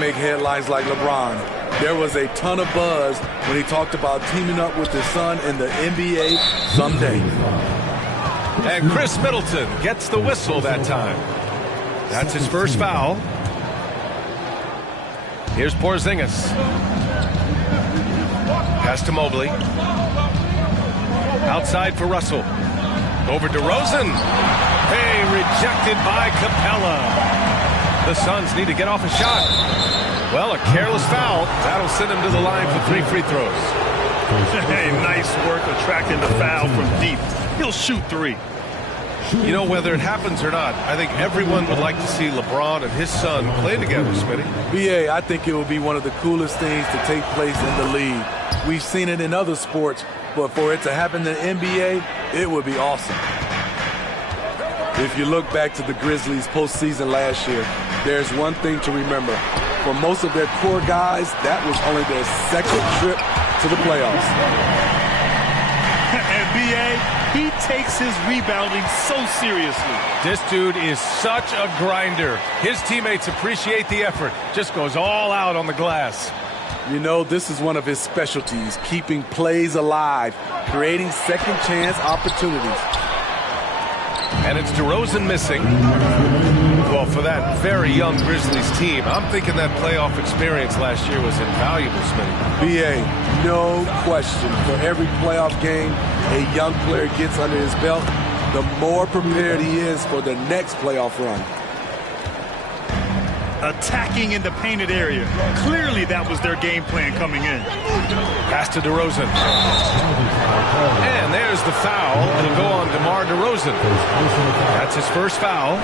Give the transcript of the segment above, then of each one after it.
make headlines like LeBron. There was a ton of buzz when he talked about teaming up with his son in the NBA someday. And Chris Middleton gets the whistle that time. That's his first foul. Here's Porzingis. Pass to Mobley. Outside for Russell. Over to DeRozan. Hey, rejected by Capella. The Suns need to get off a shot. Well, a careless foul. That'll send him to the line for 3 free throws. Hey, nice work attracting the foul from deep. He'll shoot 3. You know, whether it happens or not, I think everyone would like to see LeBron and his son play together, Smitty. BA, I think it will be one of the coolest things to take place in the league. We've seen it in other sports, but for it to happen in the NBA, it would be awesome. If you look back to the Grizzlies postseason last year, there's one thing to remember. For most of their core guys, that was only their second trip to the playoffs. And BA, he takes his rebounding so seriously. This dude is such a grinder. His teammates appreciate the effort. Just goes all out on the glass. You know, this is one of his specialties, keeping plays alive, creating second chance opportunities. And it's DeRozan missing. Well, for that very young Grizzlies team, I'm thinking that playoff experience last year was invaluable, Smitty. BA, no question. For every playoff game a young player gets under his belt, the more prepared he is for the next playoff run. Attacking in the painted area. Clearly that was their game plan coming in. Pass to DeRozan. And there's the foul. It'll go on DeMar DeRozan. That's his first foul.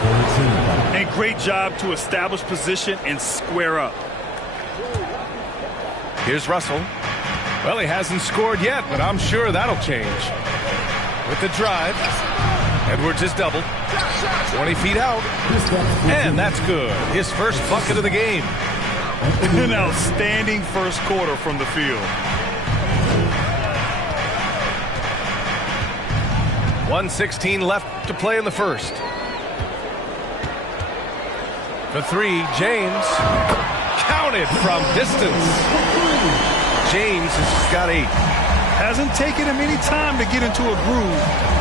And great job to establish position and square up. Here's Russell. Well, he hasn't scored yet, but I'm sure that'll change. With the drive. Edwards is doubled. 20 feet out. And that's good. His first bucket of the game. An outstanding first quarter from the field. 1:16 left to play in the first. For 3, James. Counted from distance. James has got 8. Hasn't taken him any time to get into a groove.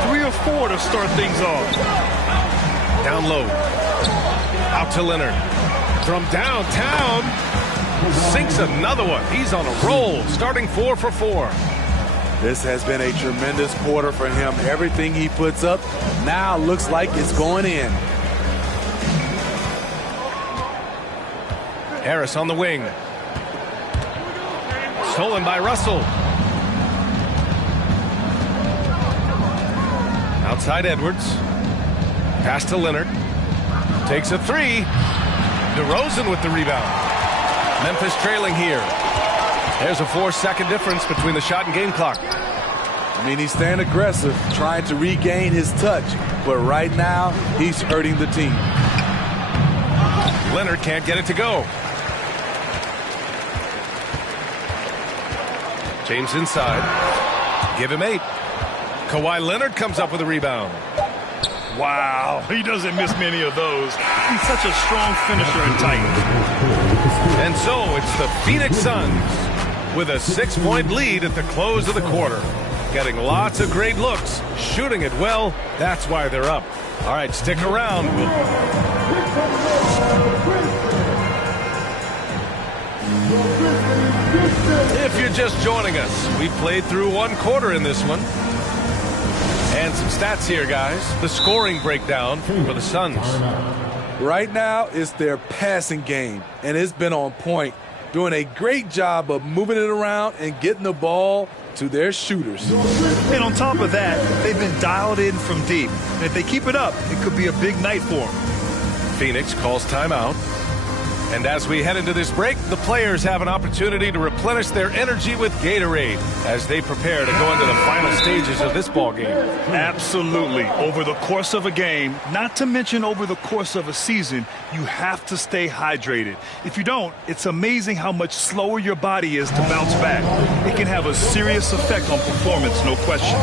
3 or 4 to start things off. Down low. Out to Leonard. From downtown. Sinks another one. He's on a roll. Starting 4 for 4. This has been a tremendous quarter for him. Everything he puts up now looks like it's going in. Harris on the wing. Stolen by Russell. Outside Edwards. Pass to Leonard. Takes a 3. DeRozan with the rebound. Memphis trailing here. There's a 4-second difference between the shot and game clock. I mean, he's staying aggressive, trying to regain his touch. But right now, he's hurting the team. Leonard can't get it to go. James inside. Give him 8. Kawhi Leonard comes up with a rebound. Wow, he doesn't miss many of those. He's such a strong finisher and tight. And so it's the Phoenix Suns with a 6-point lead at the close of the quarter. Getting lots of great looks, shooting it well. That's why they're up. All right, stick around. If you're just joining us, we played through 1 quarter in this one. And some stats here, guys. The scoring breakdown for the Suns. Right now, it's their passing game, and it's been on point. Doing a great job of moving it around and getting the ball to their shooters. And on top of that, they've been dialed in from deep. And if they keep it up, it could be a big night for them. Phoenix calls timeout. And as we head into this break, the players have an opportunity to replenish their energy with Gatorade as they prepare to go into the final stages of this ball game. Absolutely. Over the course of a game, not to mention over the course of a season, you have to stay hydrated. If you don't, it's amazing how much slower your body is to bounce back. It can have a serious effect on performance, no question.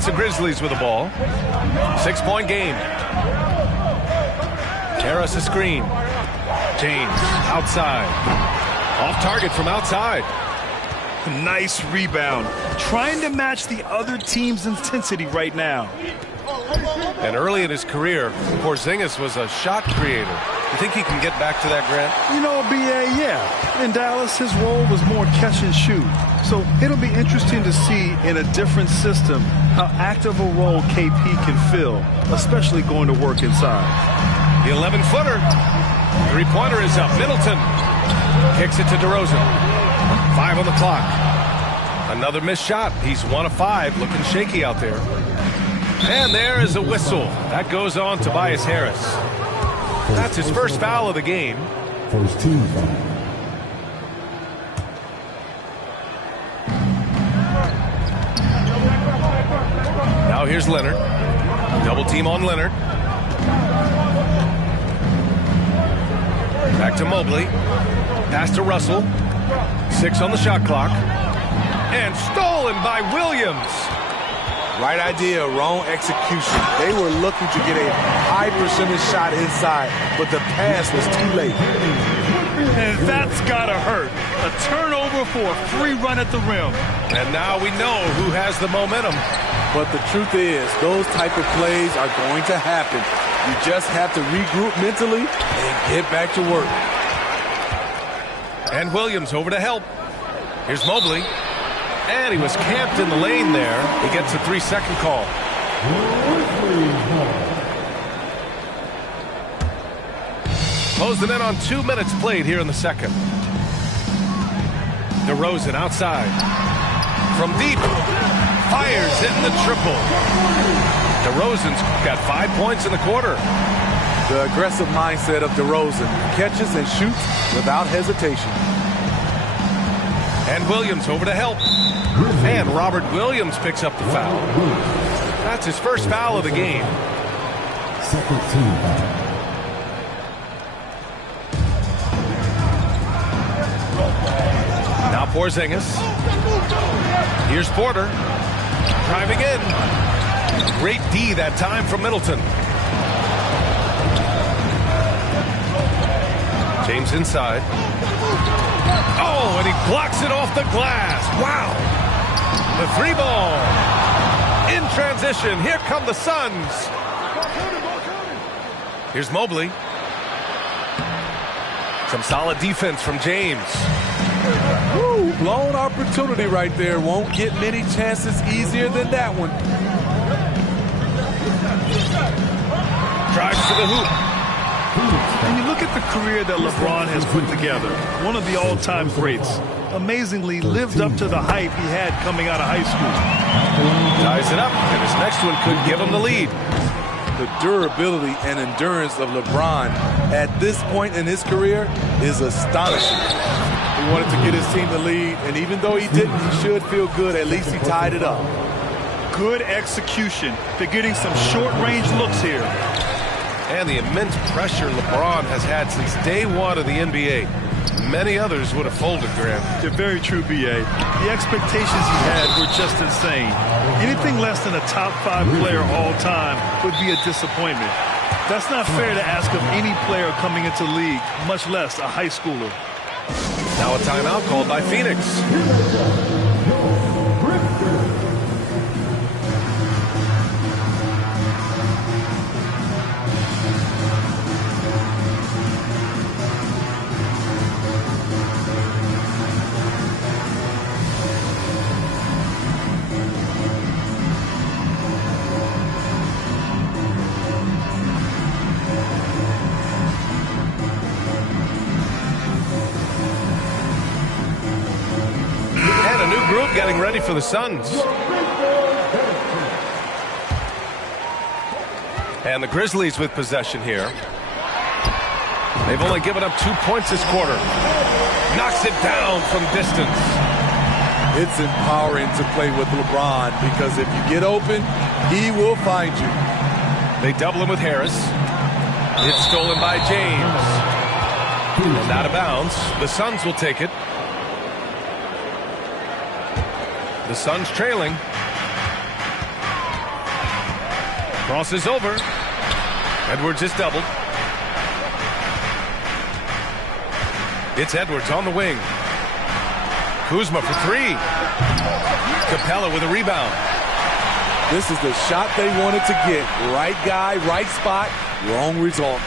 It's the Grizzlies with the ball. 6-point game. Harris a screen. James outside. Off target from outside. Nice rebound. Trying to match the other team's intensity right now. And early in his career, Porzingis was a shot creator. You think he can get back to that, Grant? You know, B.A., yeah. In Dallas, his role was more catch and shoot. So it'll be interesting to see in a different system how active a role KP can fill, especially going to work inside. The 11-footer. Three-pointer is up. Middleton kicks it to DeRozan. 5 on the clock. Another missed shot. He's 1 of 5, looking shaky out there. And there is a whistle. That goes on Tobias Harris. That's his first foul of the game. First team foul. Now here's Leonard. Double team on Leonard. Back to Mobley. Pass to Russell. 6 on the shot clock. And stolen by Williams. Right idea, wrong execution. They were looking to get a high percentage shot inside, but the pass was too late. And that's gotta hurt. A turnover for a free run at the rim. And now we know who has the momentum. But the truth is, those type of plays are going to happen. You just have to regroup mentally and get back to work. And Williams over to help. Here's Mobley. And he was camped in the lane there. He gets a 3-second call. Closing in on 2 minutes played here in the second. DeRozan outside. From deep. Fires hitting the triple. DeRozan's got 5 points in the quarter. The aggressive mindset of DeRozan. Catches and shoots without hesitation. And Williams over to help. And Robert Williams picks up the foul. That's his first foul of the game. Second team foul. Now Porzingis. Here's Porter. Driving in. Great D that time from Middleton. James inside. Oh, and he blocks it off the glass. Wow. The 3-ball. In transition. Here come the Suns. Here's Mobley. Some solid defense from James. Woo, blown opportunity right there. Won't get many chances easier than that one. Drives to the hoop. And you look at the career that LeBron has put together, one of the all-time greats. Amazingly lived up to the hype he had coming out of high school. Ties it up, and his next one could give him the lead. The durability and endurance of LeBron at this point in his career is astonishing. He wanted to get his team the lead, and even though he didn't, he should feel good. At least he tied it up. Good execution. They're getting some short-range looks here. And the immense pressure LeBron has had since day one of the NBA. Many others would have folded, Grant. They're very true, B.A. The expectations he had were just insane. Anything less than a top 5 player all time would be a disappointment. That's not fair to ask of any player coming into the league, much less a high schooler. Now a timeout called by Phoenix. Getting ready for the Suns. And the Grizzlies with possession here. They've only given up 2 points this quarter. Knocks it down from distance. It's empowering to play with LeBron because if you get open, he will find you. They double him with Harris. It's stolen by James. And out of bounds. The Suns will take it. The Suns trailing. Crosses over. Edwards is doubled. It's Edwards on the wing. Kuzma for three. Capella with a rebound. This is the shot they wanted to get. Right guy, right spot, wrong result.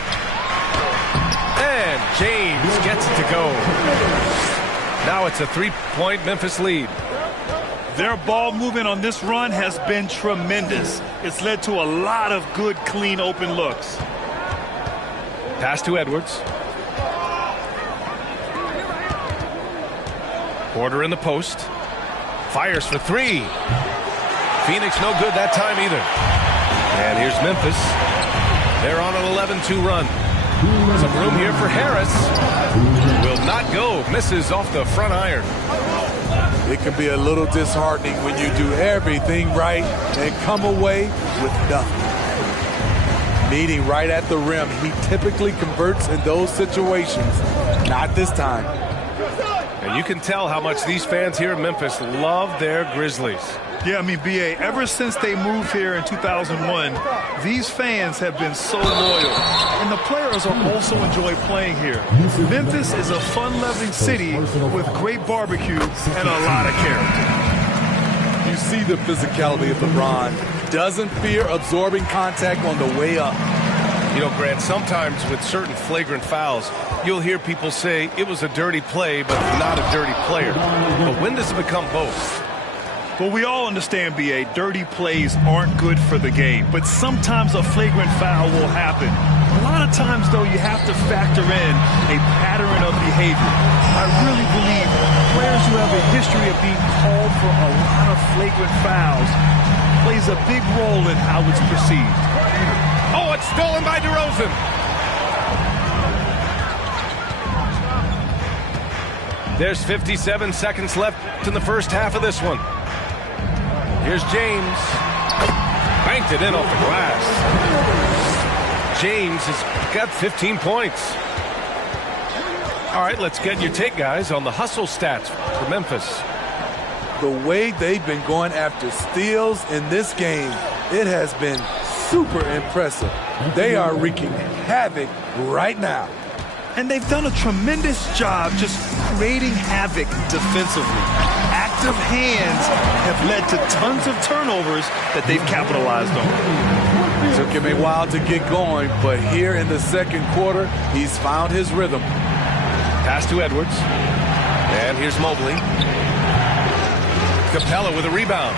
And James gets it to go. Now it's a three-point Memphis lead. Their ball movement on this run has been tremendous. It's led to a lot of good, clean, open looks. Pass to Edwards. Porter in the post. Fires for three. Phoenix no good that time either. And here's Memphis. They're on an 11-2 run. Some room here for Harris. Will not go. Misses off the front iron. It can be a little disheartening when you do everything right and come away with nothing. Meeting right at the rim, he typically converts in those situations. Not this time. And you can tell how much these fans here in Memphis love their Grizzlies. Yeah, I mean, B.A., ever since they moved here in 2001, these fans have been so loyal. And the players are also enjoy playing here. Memphis is a fun-loving city with great barbecue and a lot of character. You see the physicality of LeBron. Doesn't fear absorbing contact on the way up. You know, Grant, sometimes with certain flagrant fouls, you'll hear people say it was a dirty play, but not a dirty player. But when does it become both? Well, we all understand, B.A., dirty plays aren't good for the game, but sometimes a flagrant foul will happen. A lot of times, though, you have to factor in a pattern of behavior. I really believe players who have a history of being called for a lot of flagrant fouls plays a big role in how it's perceived. Oh, it's stolen by DeRozan. There's 57 seconds left in the first half of this one. Here's James. Banked it in off the glass. James has got 15 points. All right, let's get your take, guys, on the hustle stats for Memphis. The way they've been going after steals in this game, it has been super impressive. They are wreaking havoc right now. And they've done a tremendous job just creating havoc defensively. Active hands have led to tons of turnovers that they've capitalized on. It took him a while to get going, but here in the second quarter, he's found his rhythm. Pass to Edwards. And here's Mobley. Capella with a rebound.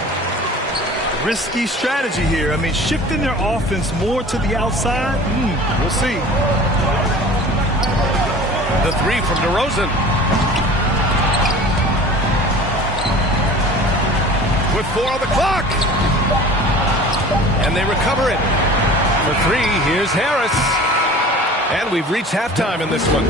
Risky strategy here. I mean, shifting their offense more to the outside, we'll see. The three from DeRozan. With 4 on the clock. And they recover it. For three, here's Harris. And we've reached halftime in this one.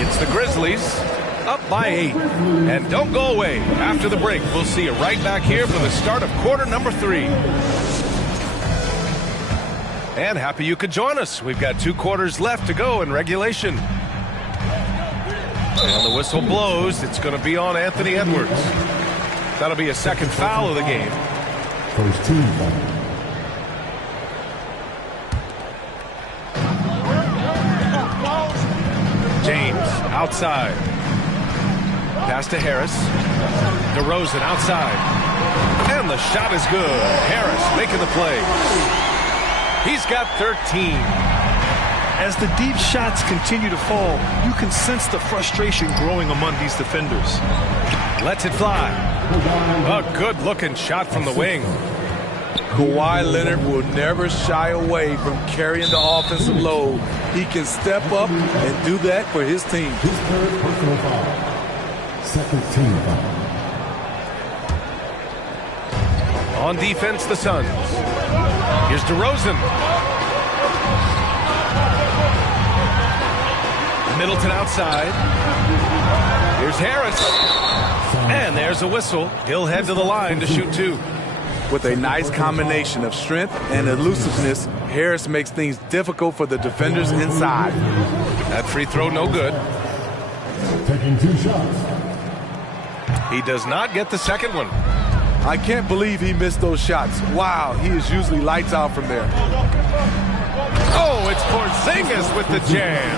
It's the Grizzlies up by 8. And don't go away. After the break, we'll see you right back here for the start of quarter number 3. And happy you could join us. We've got 2 quarters left to go in regulation. And the whistle blows. It's going to be on Anthony Edwards. That'll be a second foul of the game. First team foul. James outside. Pass to Harris. DeRozan outside. And the shot is good. Harris making the play. He's got 13. As the deep shots continue to fall, you can sense the frustration growing among these defenders. Lets it fly. A good-looking shot from the wing. Kawhi Leonard will never shy away from carrying the offensive load. He can step up and do that for his team. His third personal foul. Second team foul. On defense, the Suns. Here's DeRozan. Middleton outside. Here's Harris. And there's a whistle. He'll head to the line to shoot 2. With a nice combination of strength and elusiveness, Harris makes things difficult for the defenders inside. That free throw no good. Taking 2 shots. He does not get the second one. I can't believe he missed those shots. Wow, he is usually lights out from there. Oh, it's Porzingis with the jam.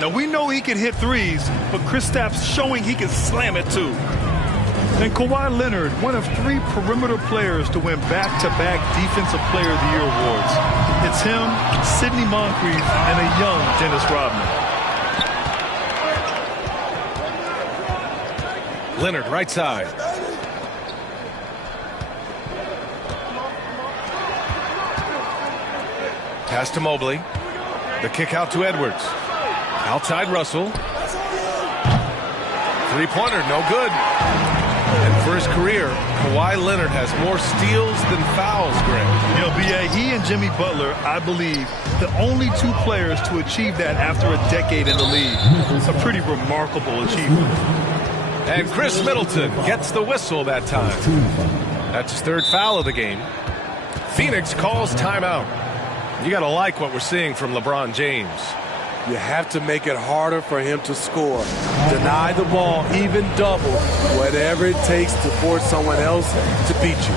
Now, we know he can hit threes, but Kristaps showing he can slam it too. And Kawhi Leonard, one of 3 perimeter players to win back-to-back Defensive Player of the Year awards. It's him, Sidney Moncrief, and a young Dennis Rodman. Leonard, right side. Pass to Mobley. The kick out to Edwards. Outside Russell. Three-pointer, no good. And for his career, Kawhi Leonard has more steals than fouls, Greg. You know, B.A., he and Jimmy Butler, I believe, the only 2 players to achieve that after a decade in the league. A pretty remarkable achievement. And Chris Middleton gets the whistle that time. That's his 3rd foul of the game. Phoenix calls timeout. You got to like what we're seeing from LeBron James. You have to make it harder for him to score. Deny the ball, even double, whatever it takes to force someone else to beat you.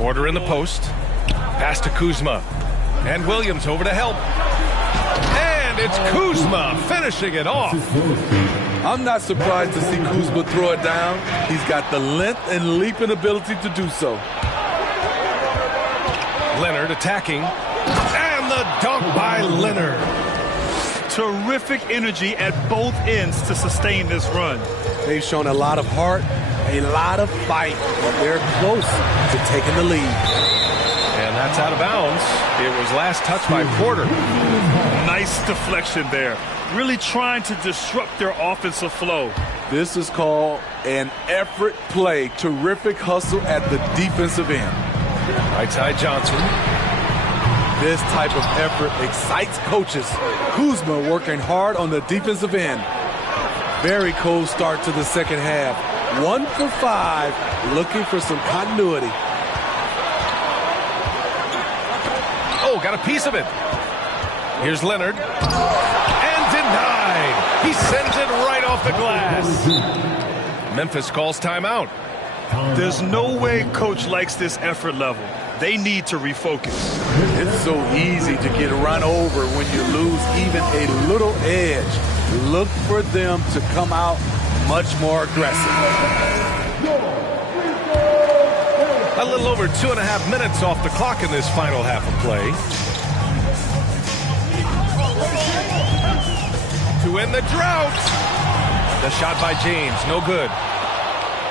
Order in the post. Pass to Kuzma. And Williams over to help. And it's Kuzma finishing it off. I'm not surprised to see Kuzma throw it down. He's got the length and leaping ability to do so. Leonard attacking. And the dunk by Leonard. Terrific energy at both ends to sustain this run. They've shown a lot of heart, a lot of fight, but they're close to taking the lead. And that's out of bounds. It was last touched by Porter. Nice deflection there. Really trying to disrupt their offensive flow. This is called an effort play. Terrific hustle at the defensive end. Right side Johnson. This type of effort excites coaches. Kuzma working hard on the defensive end. Very cold start to the second half. 1 for 5, looking for some continuity. Oh, got a piece of it. Here's Leonard. And denied. He sends it right off the glass. Memphis calls timeout. There's no way coach likes this effort level. They need to refocus. It's so easy to get run over when you lose even a little edge. Look for them to come out much more aggressive. A little over 2.5 minutes off the clock in this final half of play. To end the drought. The shot by James, no good.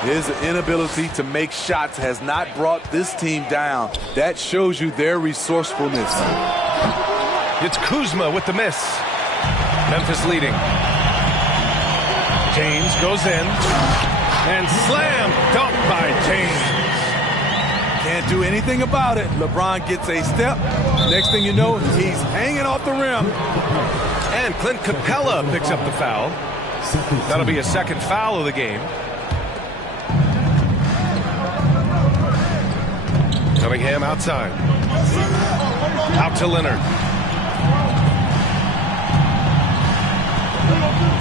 His inability to make shots has not brought this team down. That shows you their resourcefulness. It's Kuzma with the miss. Memphis leading. James goes in. And slam dunk by James. Can't do anything about it. LeBron gets a step. Next thing you know, he's hanging off the rim. And Clint Capella picks up the foul. That'll be a 2nd foul of the game. Cunningham outside. Out to Leonard.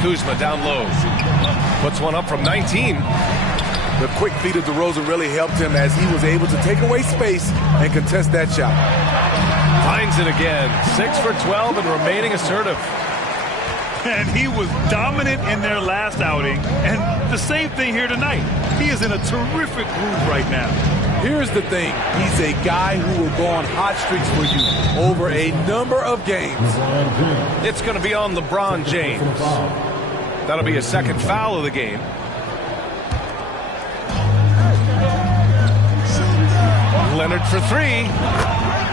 Kuzma down low. Puts one up from 19. The quick feet of DeRozan really helped him as he was able to take away space and contest that shot. Finds it again. 6 for 12 and remaining assertive. And he was dominant in their last outing. And the same thing here tonight. He is in a terrific groove right now. Here's the thing. He's a guy who will go on hot streaks for you over a number of games. It's going to be on LeBron James. That'll be a 2nd foul of the game. Leonard for 3.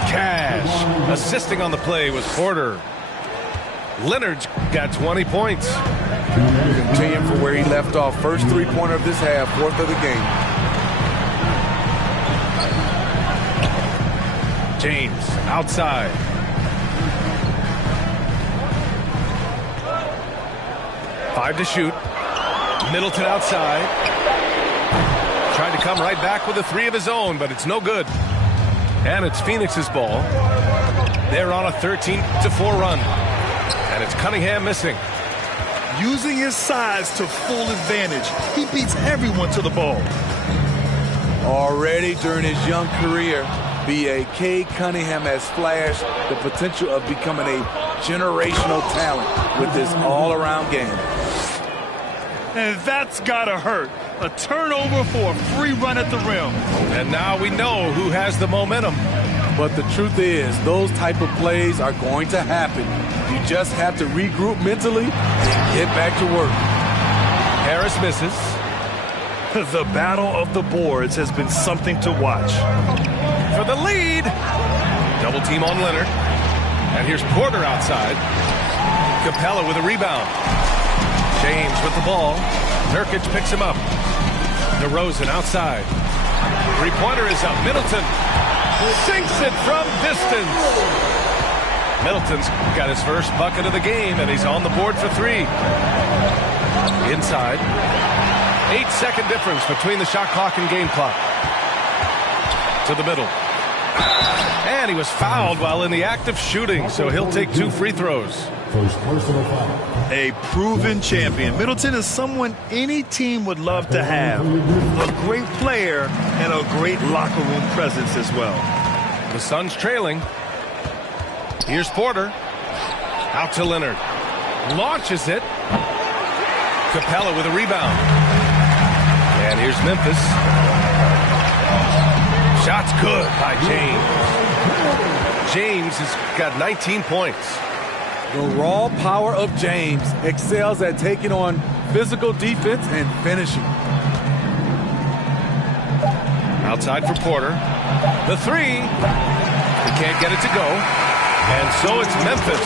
Cash. Assisting on the play was Porter. Leonard's got 20 points. Continuing from where he left off. First 3-pointer of this half, 4th of the game. James outside. Five to shoot. Middleton outside. Tried to come right back with a three of his own, but it's no good. And it's Phoenix's ball. They're on a 13-4 run. And it's Cunningham missing. Using his size to full advantage, he beats everyone to the ball. Already during his young career, B.A.K. Cunningham has flashed the potential of becoming a generational talent with this all-around game. And that's gotta hurt. A turnover for a free run at the rim. And now we know who has the momentum. But the truth is, those type of plays are going to happen. You just have to regroup mentally and get back to work. Harris misses. The battle of the boards has been something to watch. For the lead. Double team on Leonard. And here's Porter outside. Capella with a rebound. James with the ball. Nurkic picks him up. DeRozan outside. Three-pointer is up. Middleton sinks it from distance. Middleton's got his first bucket of the game, and he's on the board for three. Inside. 8-second difference between the shot clock and game clock. To the middle. And he was fouled while in the act of shooting, so he'll take 2 free throws. First personal foul. A proven champion. Middleton is someone any team would love to have. A great player and a great locker room presence as well. The Suns trailing. Here's Porter. Out to Leonard. Launches it. Capella with a rebound. And here's Memphis. Shot's good by James. James has got 19 points. The raw power of James excels at taking on physical defense and finishing. Outside for Porter. The three. He can't get it to go. And so it's Memphis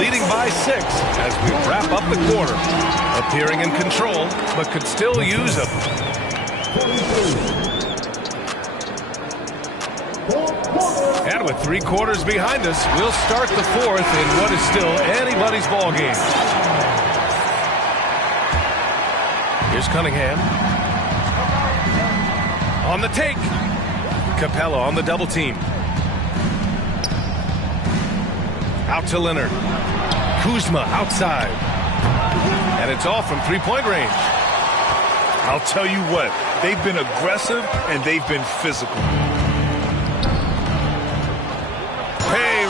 leading by 6 as we wrap up the quarter. Appearing in control, but could still use a... And with 3 quarters behind us, we'll start the 4th in what is still anybody's ball game. Here's Cunningham. On the take. Capella on the double team. Out to Leonard. Kuzma outside. And it's off from three-point range. I'll tell you what, they've been aggressive and they've been physical.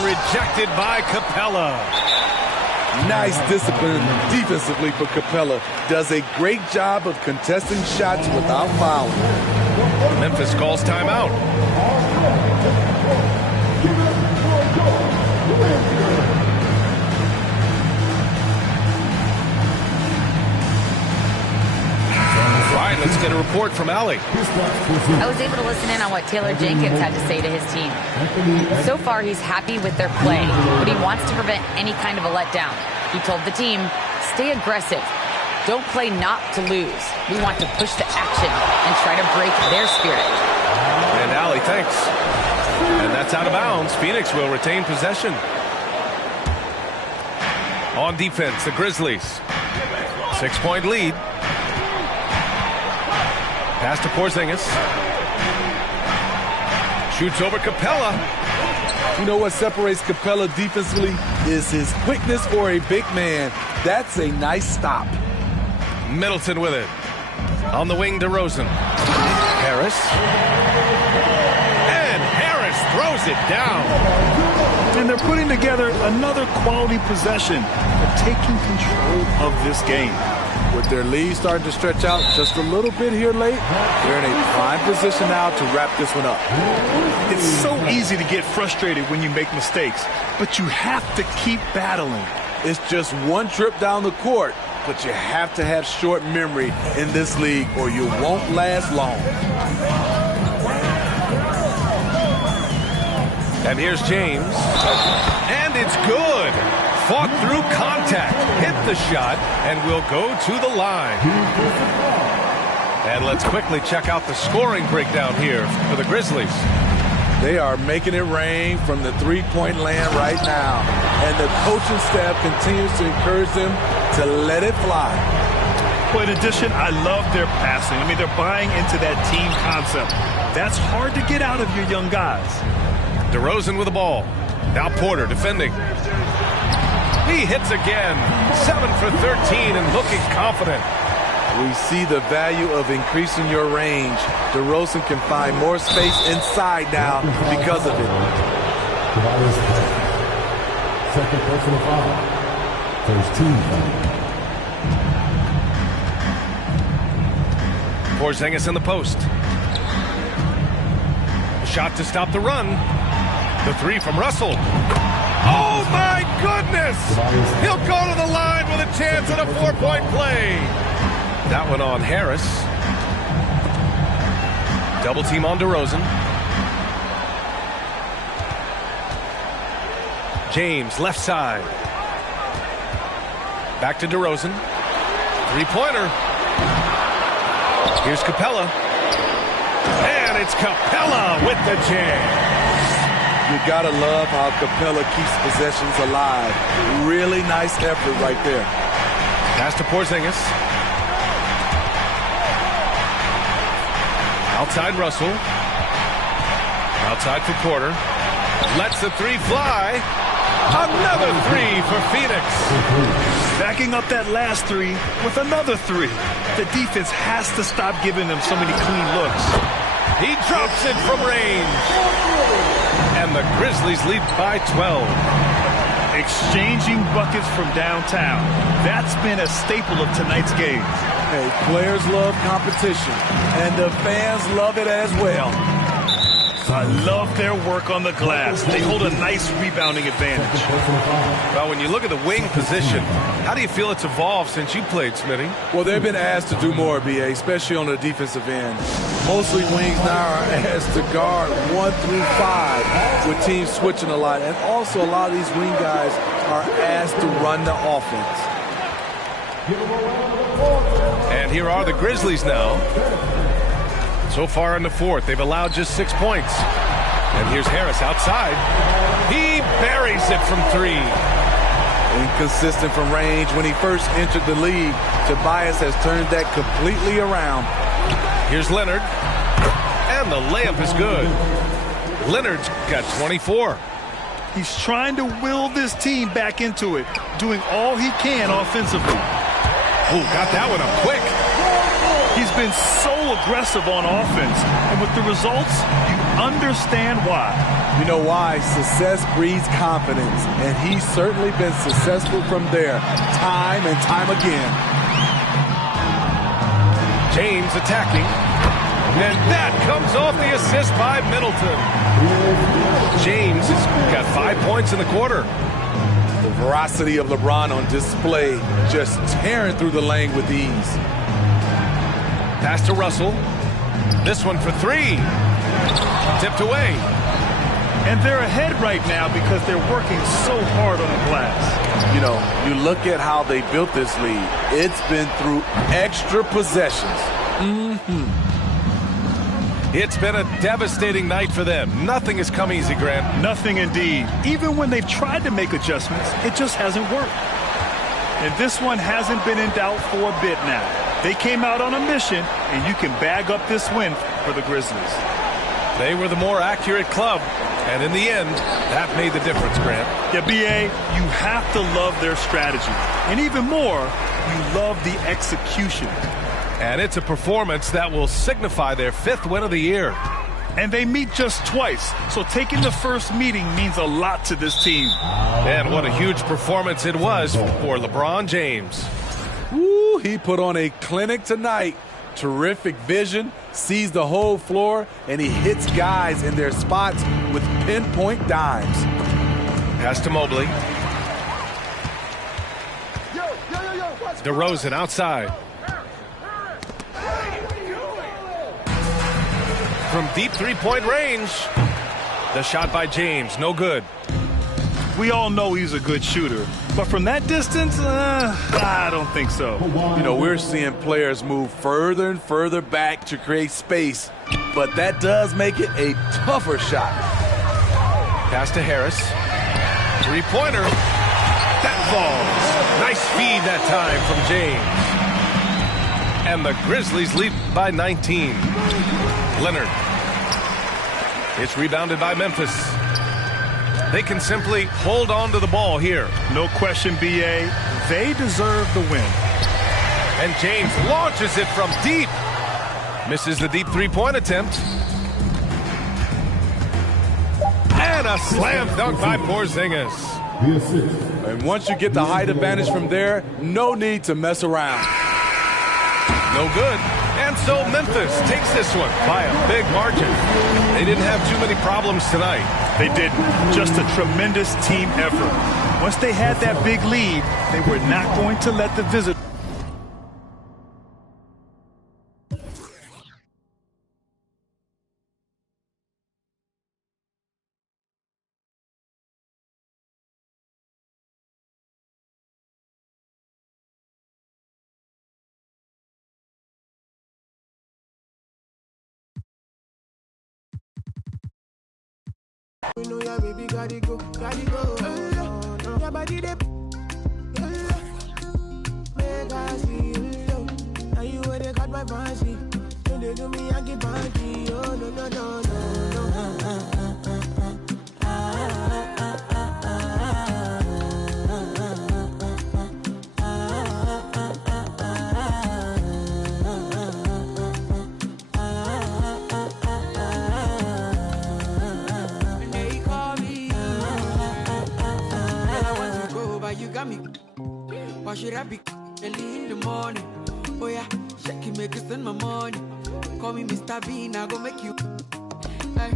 Rejected by Capella. Nice discipline defensively for Capella. Does a great job of contesting shots without fouling. Memphis calls timeout. All right, let's get a report from Allie. I was able to listen in on what Taylor Jenkins had to say to his team. So far, he's happy with their play, but he wants to prevent any kind of a letdown. He told the team, stay aggressive. Don't play not to lose. We want to push the action and try to break their spirit. And Allie, thanks. And that's out of bounds. Phoenix will retain possession. On defense, the Grizzlies. 6-point lead. Pass to Porzingis. Shoots over Capella. You know what separates Capella defensively is his quickness for a big man. That's a nice stop. Middleton with it. On the wing, DeRozan. Harris. And Harris throws it down. And they're putting together another quality possession. They're taking control of this game. With their lead starting to stretch out just a little bit here late, they're in a prime position now to wrap this one up. It's so easy to get frustrated when you make mistakes, but you have to keep battling. It's just one trip down the court, but you have to have short memory in this league or you won't last long. And here's James. And it's good. Fought through contact, hit the shot, and will go to the line. And let's quickly check out the scoring breakdown here for the Grizzlies. They are making it rain from the three-point land right now. And the coaching staff continues to encourage them to let it fly. Well, in addition, I love their passing. I mean, they're buying into that team concept. That's hard to get out of your young guys. DeRozan with the ball. Now Porter defending. He hits again. 7 for 13 and looking confident. We see the value of increasing your range. DeRozan can find more space inside now because of it. Second personal foul. First team foul. Porzingis in the post. A shot to stop the run. The three from Russell. Oh, my goodness! He'll go to the line with a chance at a 4-point play. That one on Harris. Double team on DeRozan. James, left side. Back to DeRozan. Three-pointer. Here's Capella. And it's Capella with the jam. You gotta love how Capella keeps possessions alive. Really nice effort right there. Pass to Porzingis. Outside Russell. Outside for Porter. Lets the three fly. Another three for Phoenix. Backing up that last three with another three. The defense has to stop giving them so many clean looks. He drops it from range. And the Grizzlies lead by 12. Exchanging buckets from downtown. That's been a staple of tonight's game. Hey, players love competition, and the fans love it as well. I love their work on the glass. They hold a nice rebounding advantage. Well, when you look at the wing position, how do you feel it's evolved since you played, Smitty? Well, they've been asked to do more, BA, especially on the defensive end. Mostly wings now are asked to guard 1 through 5 with teams switching a lot. And also a lot of these wing guys are asked to run the offense. And here are the Grizzlies now. So far in the fourth, they've allowed just 6 points. And here's Harris outside. He buries it from three. Inconsistent from range. When he first entered the league, Tobias has turned that completely around. Here's Leonard. And the layup is good. Leonard's got 24. He's trying to will this team back into it, doing all he can offensively. Oh, got that one up quick. He's been so aggressive on offense, and with the results, you understand why. You know why? Success breeds confidence, and he's certainly been successful from there, time and time again. James attacking, and that comes off the assist by Middleton. James has got 5 points in the quarter. The veracity of LeBron on display, just tearing through the lane with ease. Pass to Russell. This one for three. Tipped away. And they're ahead right now because they're working so hard on the glass. You know, you look at how they built this lead. It's been through extra possessions. It's been a devastating night for them. Nothing has come easy, Grant. Nothing indeed. Even when they've tried to make adjustments, it just hasn't worked. And this one hasn't been in doubt for a bit now. They came out on a mission, and you can bag up this win for the Grizzlies. They were the more accurate club, and in the end, that made the difference, Grant. Yeah, B.A., you have to love their strategy. And even more, you love the execution. And it's a performance that will signify their 5th win of the year. And they meet just twice, so taking the first meeting means a lot to this team. And what a huge performance it was for LeBron James. Woo, he put on a clinic tonight. Terrific vision, sees the whole floor, and he hits guys in their spots with pinpoint dimes. Pass to Mobley. DeRozan outside. From deep three-point range. The shot by James, no good. We all know he's a good shooter, but from that distance, I don't think so. You know, we're seeing players move further and further back to create space, but that does make it a tougher shot. Pass to Harris. Three-pointer. That falls. Nice feed that time from James. And the Grizzlies lead by 19. Leonard. It's rebounded by Memphis. They can simply hold on to the ball here. No question, B.A. They deserve the win. And James launches it from deep. Misses the deep three-point attempt. And a slam dunk by Porzingis. And once you get the height advantage from there, no need to mess around. No good. And so Memphis takes this one by a big margin. They didn't have too many problems tonight. They didn't. Just a tremendous team effort. Once they had that big lead, they were not going to let the visitor. You know your baby gotta go. Your body dey. Make I see you. Now you where they got my fancy. Don't they do me Yankee panty? Oh no no no no. Why should I be early in the morning? Oh yeah, shake it, make it send my money. Call me Mr. Bean, I go make you. Hey,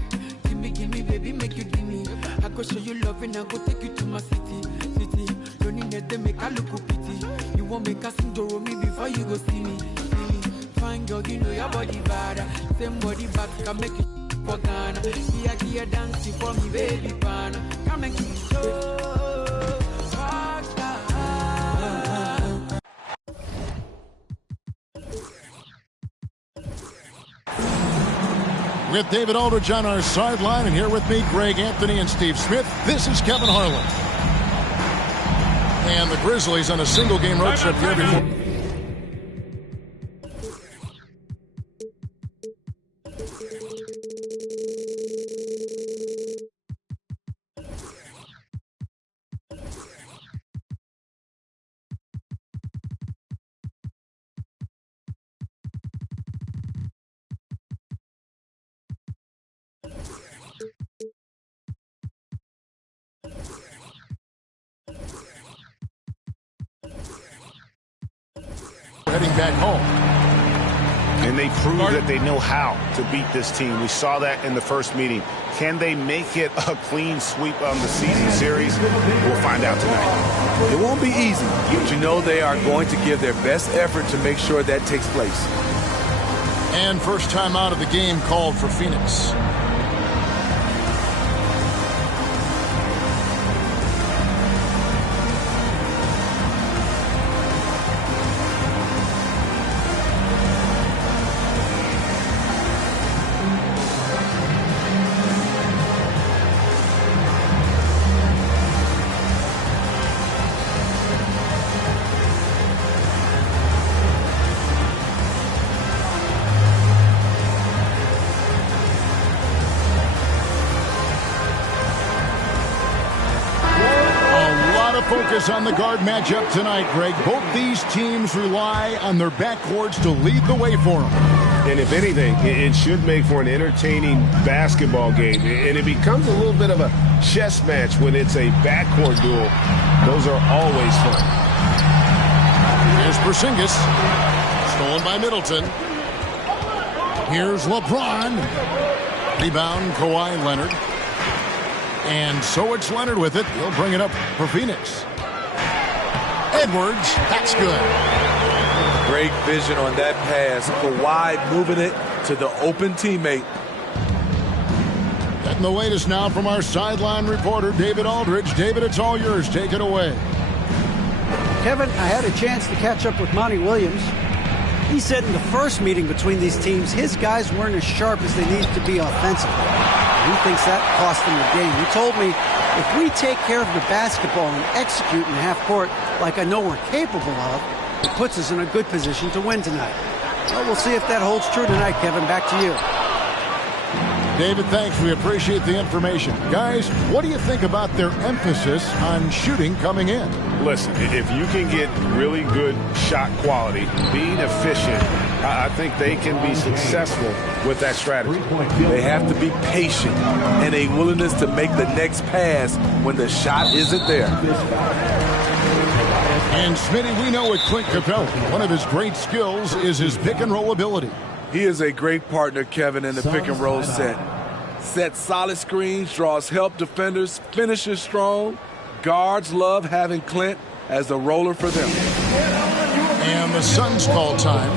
give me, baby, make you give me. I go show you love and I go take you to my city. Don't need them make I look pity. You won't make us sing to me before you go see me. Fine girl, you know your body bad. Same body back can make you for Ghana. Here, dancing for me, baby, pana. Come make you show. With David Aldridge on our sideline, and here with me, Greg Anthony and Steve Smith. This is Kevin Harlan. And the Grizzlies on a single-game road trip here before. Heading back home. And they prove that they know how to beat this team. We saw that in the first meeting. Can they make it a clean sweep on the season series? We'll find out tonight. It won't be easy, but you know they are going to give their best effort to make sure that takes place. And first time out of the game called for Phoenix. Focus on the guard matchup tonight, Greg. Both these teams rely on their backcourts to lead the way for them. And if anything, it should make for an entertaining basketball game. And it becomes a little bit of a chess match when it's a backcourt duel. Those are always fun. Here's Porzingis. Stolen by Middleton. Here's LeBron. Rebound, Kawhi Leonard. And so it's Leonard with it. He'll bring it up for Phoenix. Edwards, that's good. Great vision on that pass. Kawhi moving it to the open teammate. Getting the latest now from our sideline reporter, David Aldridge. David, it's all yours. Take it away. Kevin, I had a chance to catch up with Monty Williams. He said in the first meeting between these teams, his guys weren't as sharp as they needed to be offensively. He thinks that cost him the game. He told me, if we take care of the basketball and execute in half court like I know we're capable of, it puts us in a good position to win tonight. Well, we'll see if that holds true tonight, Kevin. Back to you. David, thanks. We appreciate the information. Guys, what do you think about their emphasis on shooting coming in? Listen, if you can get really good shot quality, being efficient, I think they can be successful with that strategy. They have to be patient and a willingness to make the next pass when the shot isn't there. And Smitty, we know with Clint Capella, one of his great skills is his pick and roll ability. He is a great partner, Kevin, in the pick and roll set. Sets solid screens, draws help defenders, finishes strong. Guards love having Clint as the roller for them. And the Suns call time.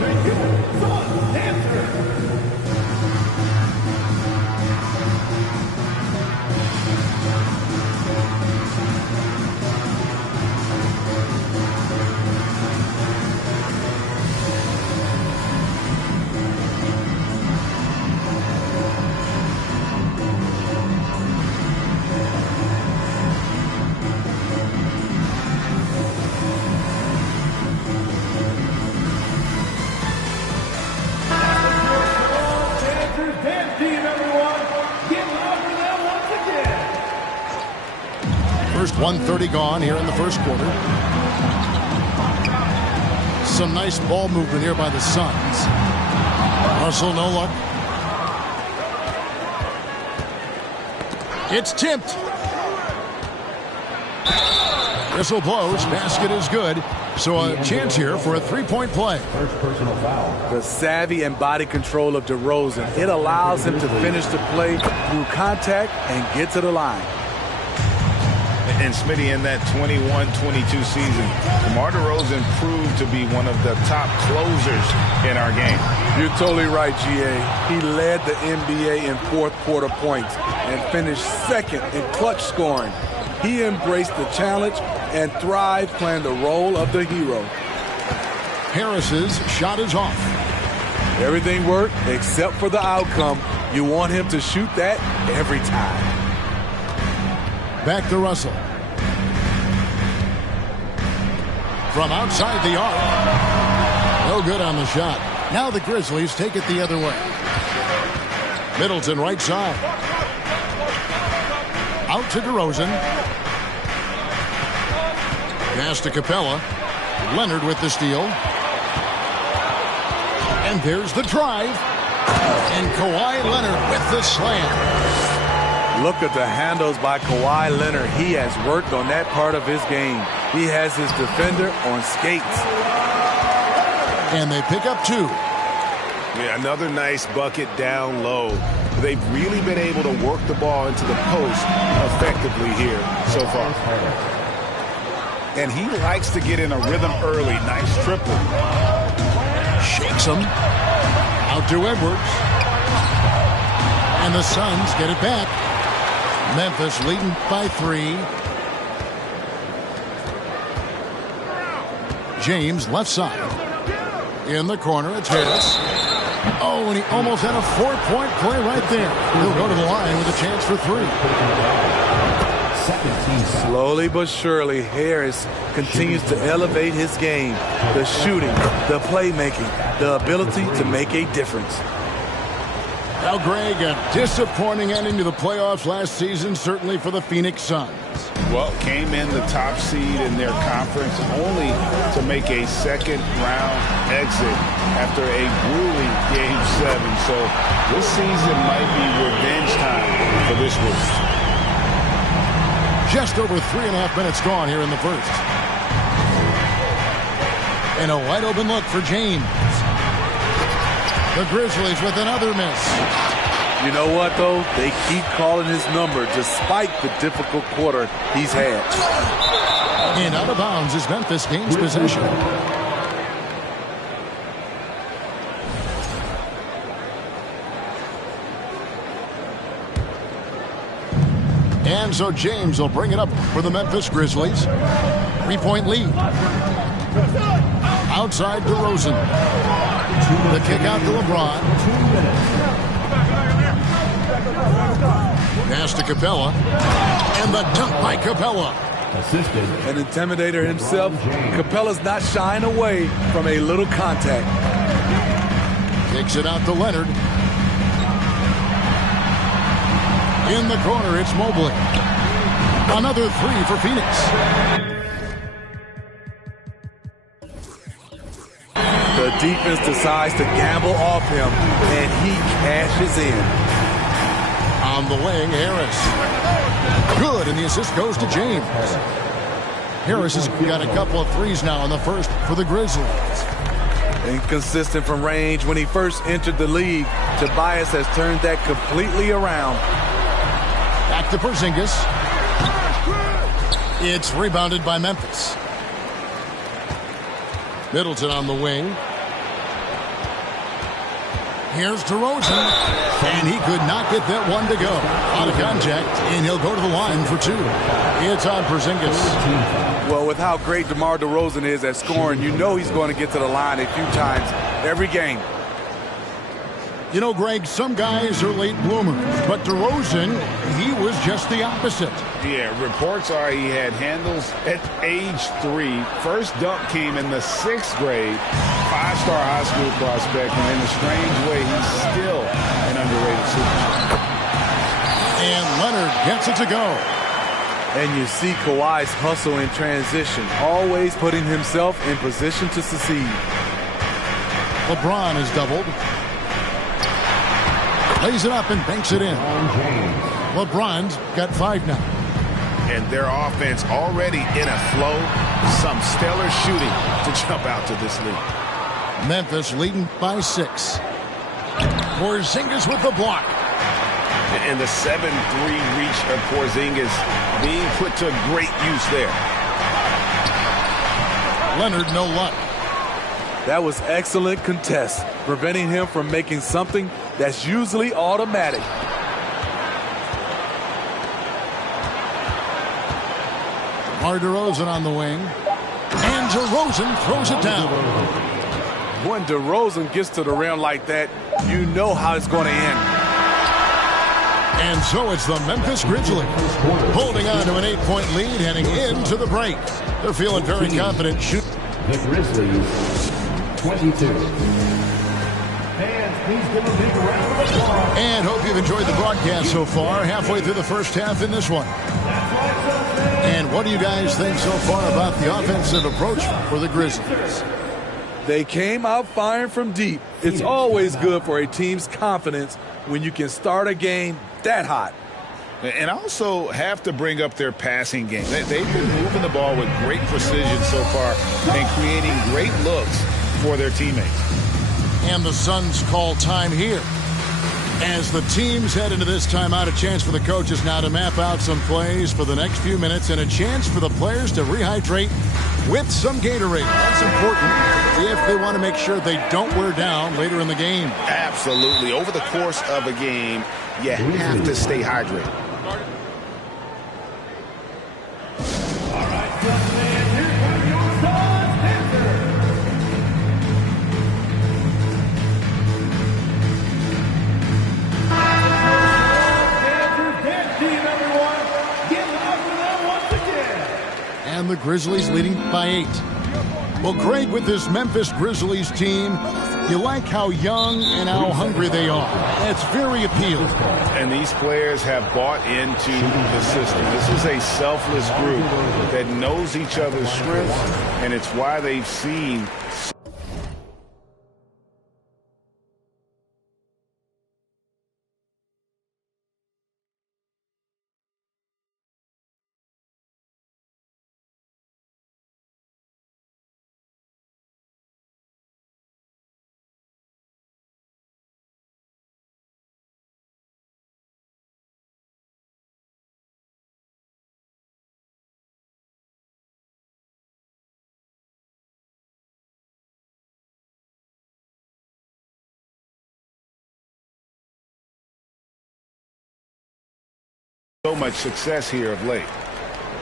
First 1:30 gone here in the first quarter. Some nice ball movement here by the Suns. Russell, no luck. It's tipped. Whistle blows. Basket is good. So a chance here for a three-point play. First personal foul. The savvy and body control of DeRozan. It allows him to finish the play through contact and get to the line. And Smitty, in that 21-22 season, DeMar DeRozan proved to be one of the top closers in our game. You're totally right, G.A. He led the NBA in fourth quarter points and finished second in clutch scoring. He embraced the challenge and thrived playing the role of the hero. Harris's shot is off. Everything worked except for the outcome. You want him to shoot that every time. Back to Russell. From outside the arc. No good on the shot. Now the Grizzlies take it the other way. Middleton right side. Out to DeRozan. Pass to Capella. Leonard with the steal. And there's the drive. And Kawhi Leonard with the slam. Look at the handles by Kawhi Leonard. He has worked on that part of his game. He has his defender on skates. And they pick up two. Yeah, another nice bucket down low. They've really been able to work the ball into the post effectively here so far. And he likes to get in a rhythm early. Nice triple. Shakes him. Out to Edwards. And the Suns get it back. Memphis leading by 3. James left side. In the corner, it's Harris. Oh, and he almost had a 4-point play right there. He'll go to the line with a chance for 3. Slowly but surely, Harris continues to elevate his game. The shooting, the playmaking, the ability to make a difference. Now, Greg, a disappointing ending to the playoffs last season, certainly for the Phoenix Suns. Well, came in the top seed in their conference only to make a second-round exit after a grueling Game 7. So this season might be revenge time for this group. Just over 3.5 minutes gone here in the first. And a wide-open look for James. The Grizzlies with another miss. You know what, though? They keep calling his number despite the difficult quarter he's had. And out of bounds as Memphis gains possession. And so James will bring it up for the Memphis Grizzlies. 3-point lead. Outside DeRozan. The kick out to LeBron. Pass to Capella. And the dunk by Capella. An intimidator himself, Capella's not shying away from a little contact. Takes it out to Leonard. In the corner, it's Mobley. Another three for Phoenix. The defense decides to gamble off him, and he cashes in. On the wing, Harris. Good, and the assist goes to James. Harris has got a couple of threes now in the first for the Grizzlies. Inconsistent from range when he first entered the league. Tobias has turned that completely around. Back to Porzingis. It's rebounded by Memphis. Middleton on the wing. Here's DeRozan. And he could not get that one to go. Out of contact, and he'll go to the line for two. It's on Porzingis. Well, with how great DeMar DeRozan is at scoring, you know he's going to get to the line a few times every game. You know, Greg, some guys are late bloomers, but DeRozan, he was just the opposite. Yeah, reports are he had handles at age 3. First dunk came in the 6th grade. 5-star high school prospect, and in a strange way, he's still an underrated superstar. And Leonard gets it to go. And you see Kawhi's hustle in transition, always putting himself in position to succeed. LeBron is doubled. Lays it up and banks it in. LeBron's got 5 now. And their offense already in a flow. Some stellar shooting to jump out to this lead. Memphis leading by 6. Porzingis with the block. And the 7-3 reach of Porzingis being put to great use there. Leonard, no luck. That was excellent contest, preventing him from making something that's usually automatic. DeRozan on the wing. And DeRozan throws it down. When DeRozan gets to the rim like that, you know how it's going to end. And so it's the Memphis Grizzlies holding on to an 8-point lead heading into the break. They're feeling very confident. The Grizzlies, 22. And please give a big round of applause. And hope you've enjoyed the broadcast so far. Halfway through the first half in this one. And what do you guys think so far about the offensive approach for the Grizzlies? They came out firing from deep. It's always good for a team's confidence when you can start a game that hot. And also have to bring up their passing game. They've been moving the ball with great precision so far and creating great looks for their teammates. And the Suns call time here. As the teams head into this timeout, a chance for the coaches now to map out some plays for the next few minutes and a chance for the players to rehydrate with some Gatorade. That's important if they want to make sure they don't wear down later in the game. Absolutely. Over the course of a game, you have to stay hydrated. And the Grizzlies leading by 8. Well, Greg, with this Memphis Grizzlies team, you like how young and how hungry they are. That's very appealing. And these players have bought into the system. This is a selfless group that knows each other's strengths, and it's why they've seen so much success here of late.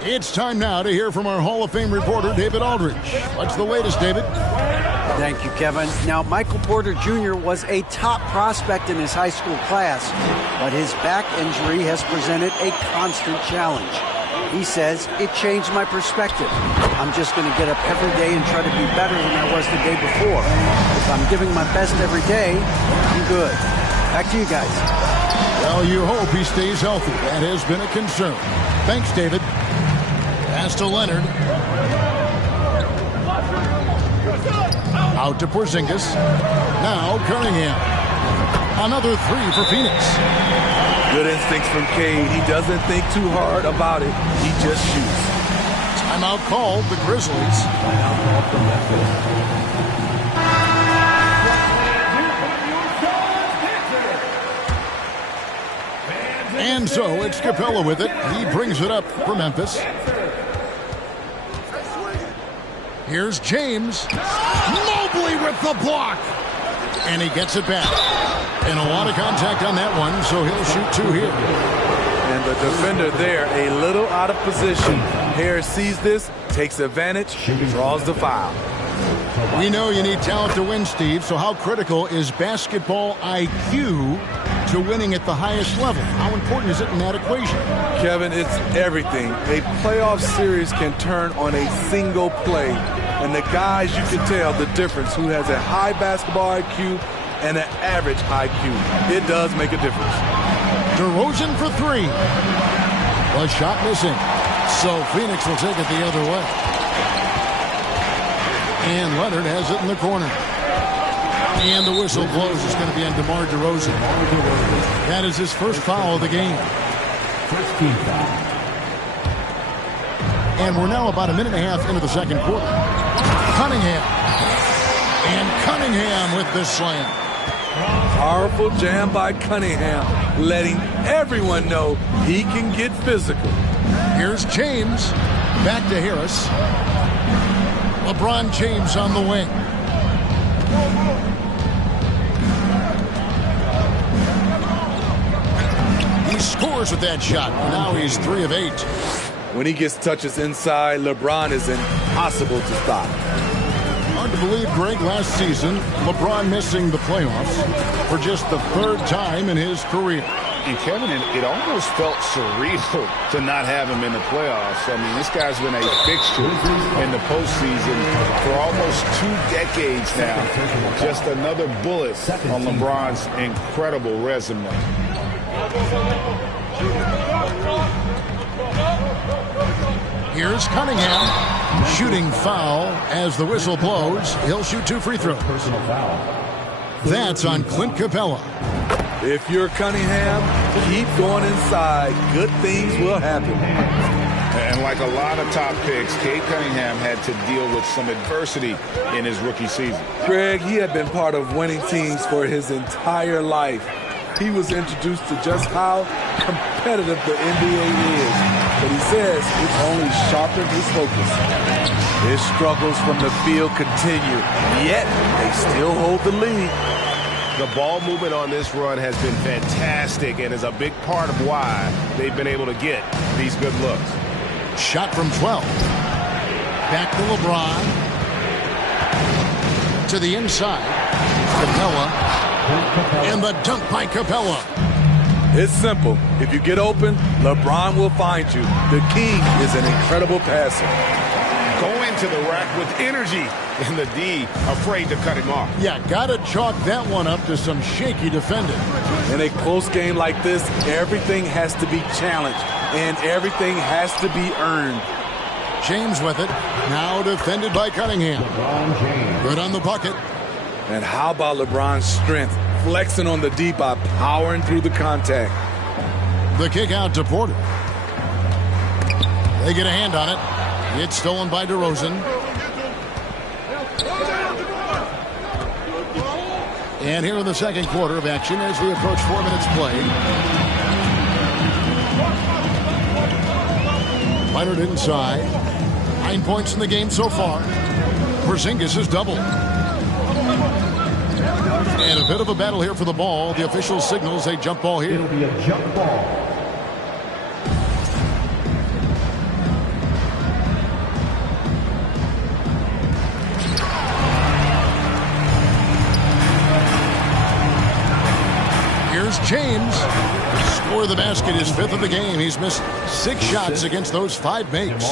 It's time now to hear from our Hall of Fame reporter, David Aldridge. What's the latest, David? Thank you, Kevin. Now, Michael Porter Jr. was a top prospect in his high school class, but his back injury has presented a constant challenge. He says, it changed my perspective. I'm just going to get up every day and try to be better than I was the day before. If I'm giving my best every day, I'm good. Back to you guys. Well, you hope he stays healthy. That has been a concern. Thanks, David. Pass to Leonard. Out to Porzingis. Now Cunningham. Another three for Phoenix. Good instincts from Cade. He doesn't think too hard about it. He just shoots. Timeout called the Grizzlies. And so it's Capella with it. He brings it up for Memphis. Here's James. Mobley with the block. And he gets it back. And a lot of contact on that one, so he'll shoot two here. And the defender there, a little out of position. Harris sees this, takes advantage, draws the foul. We know you need talent to win, Steve, so how critical is basketball IQ to winning at the highest level? How important is it in that equation? Kevin, it's everything. A playoff series can turn on a single play. And the guys, you can tell the difference who has a high basketball IQ and an average IQ. It does make a difference. DeRozan for three. A shot missing. So Phoenix will take it the other way. And Leonard has it in the corner. And the whistle blows. It's going to be on DeMar DeRozan. That is his first foul of the game. First team foul. And we're now about a minute and a half into the second quarter. Cunningham. And Cunningham with this slam. Powerful jam by Cunningham, letting everyone know he can get physical. Here's James. Back to Harris. LeBron James on the wing. He scores with that shot. Now he's 3 of 8. When he gets touches inside, LeBron is impossible to stop. Hard to believe, Greg, last season, LeBron missing the playoffs for just the third time in his career. And Kevin, it almost felt surreal to not have him in the playoffs. I mean, this guy's been a fixture in the postseason for almost 2 decades now. Just another bullet on LeBron's incredible resume. Here's Cunningham. Shooting foul as the whistle blows. He'll shoot 2 free throws. Personal foul. That's on Clint Capella. If you're Cunningham, keep going inside. Good things will happen. And like a lot of top picks, Cade Cunningham had to deal with some adversity in his rookie season. Greg, he had been part of winning teams for his entire life. He was introduced to just how competitive the NBA is. But he says it's only sharpened his focus. His struggles from the field continue, yet they still hold the lead. The ball movement on this run has been fantastic and is a big part of why they've been able to get these good looks. Shot from 12. Back to LeBron. To the inside. Capella. And the dunk by Capella. It's simple. If you get open, LeBron will find you. The king is an incredible passer. Going to the rack with energy. And the D afraid to cut him off. Yeah, gotta chalk that one up to some shaky defending. In a close game like this, everything has to be challenged. And everything has to be earned. James with it. Now defended by Cunningham. Good on the bucket. And how about LeBron's strength? Flexing on the D by powering through the contact. The kick out to Porter. They get a hand on it. It's stolen by DeRozan. And here in the second quarter of action as we approach 4 minutes played. Leonard inside. 9 points in the game so far. Porzingis is doubled. And a bit of a battle here for the ball. The official signals a jump ball here. It'll be a jump ball. Here's James. Score the basket, his 5th of the game. He's missed 6 shots against those 5 makes.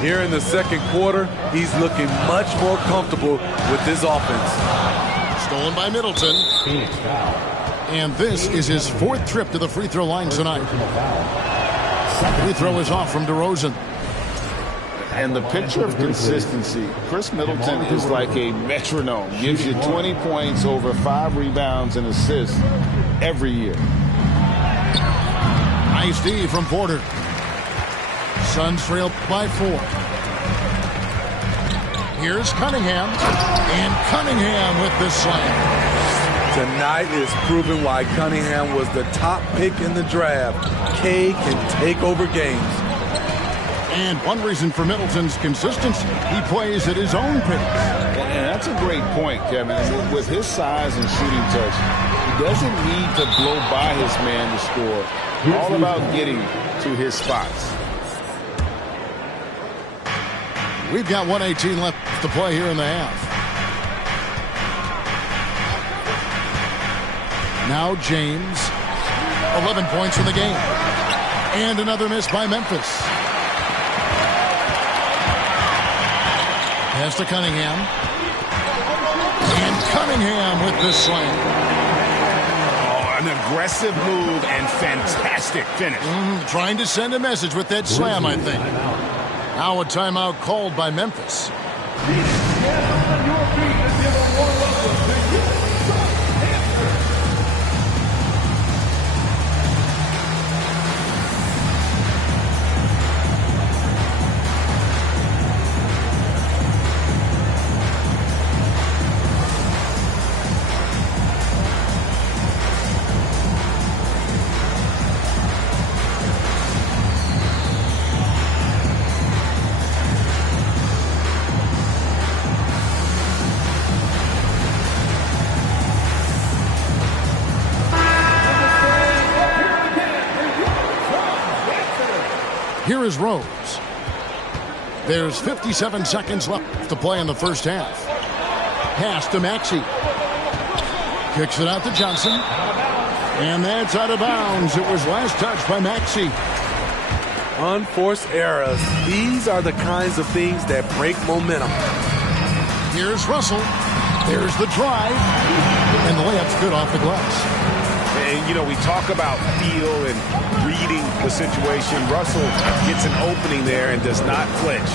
Here in the second quarter, he's looking much more comfortable with this offense. Stolen by Middleton. And this is his 4th trip to the free throw line tonight. Free throw is off from DeRozan. And the picture of consistency, Chris Middleton is like a metronome. Gives you 20 points, over 5 rebounds and assists every year. Nice D from Porter. Suns trail by 4. Here's Cunningham. And Cunningham with the slam. Tonight is proving why Cunningham was the top pick in the draft. K can take over games. And one reason for Middleton's consistency, he plays at his own pace. And that's a great point, Kevin. With his size and shooting touch, he doesn't need to blow by his man to score. All about getting to his spots. We've got 1:18 left to play here in the half. Now James, 11 points in the game. And another miss by Memphis. Pass to Cunningham. And Cunningham with the slam. Oh, an aggressive move and fantastic finish. Trying to send a message with that slam, I think. Now a timeout called by Memphis. Here is Rose. There's 57 seconds left to play in the first half. Pass to Maxey. Kicks it out to Johnson. And that's out of bounds. It was last touched by Maxey. Unforced errors. These are the kinds of things that break momentum. Here's Russell. There's the drive. And the layup's good off the glass. And, you know, we talk about feel and reading the situation. Russell gets an opening there and does not flinch.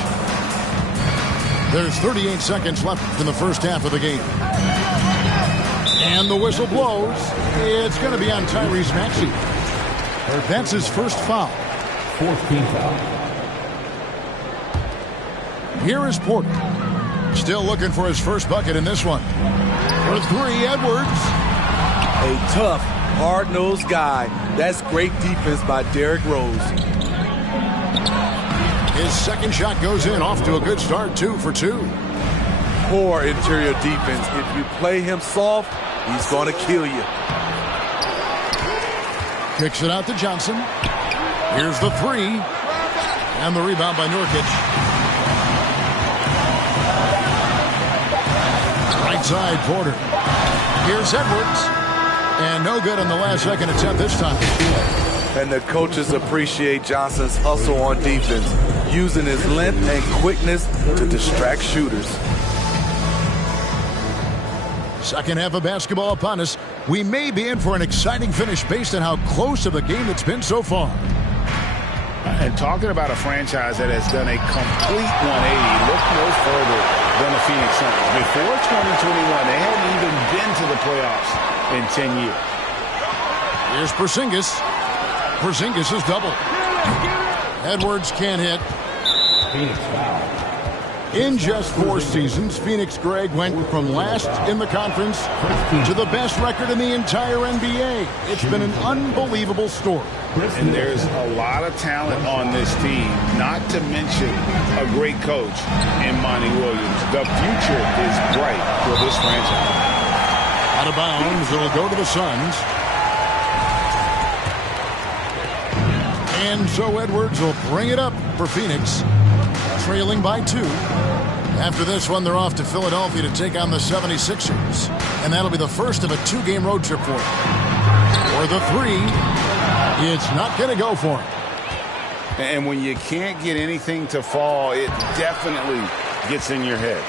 There's 38 seconds left in the first half of the game. And the whistle blows. It's going to be on Tyrese Maxey. That's his first foul. 4th team foul. Here is Porter. Still looking for his first bucket in this one. For 3, Edwards. A tough, hard-nosed guy. That's great defense by Derrick Rose. His second shot goes in, off to a good start, 2 for 2. Poor interior defense. If you play him soft, he's going to kill you. Kicks it out to Johnson. Here's the 3. And the rebound by Nurkic. Right side, Porter. Here's Edwards. And no good on the last second attempt this time. And the coaches appreciate Johnson's hustle on defense, using his length and quickness to distract shooters. Second half of basketball upon us. We may be in for an exciting finish based on how close of a game it's been so far. And talking about a franchise that has done a complete 180, look no further than the Phoenix Suns. Before 2021, they hadn't even been to the playoffs in 10 years. Here's Porzingis. Porzingis is double. Edwards can't hit. Phoenix foul. In just 4 seasons, Phoenix, Greg, went from last in the conference to the best record in the entire NBA. It's been an unbelievable story. And there's a lot of talent on this team, not to mention a great coach in Monty Williams. The future is bright for this franchise. Out of bounds, it'll go to the Suns. And so Edwards will bring it up for Phoenix, trailing by 2. After this one, they're off to Philadelphia to take on the 76ers. And that'll be the first of a 2-game road trip for them. For the three, it's not going to go for him. And when you can't get anything to fall, it definitely gets in your head.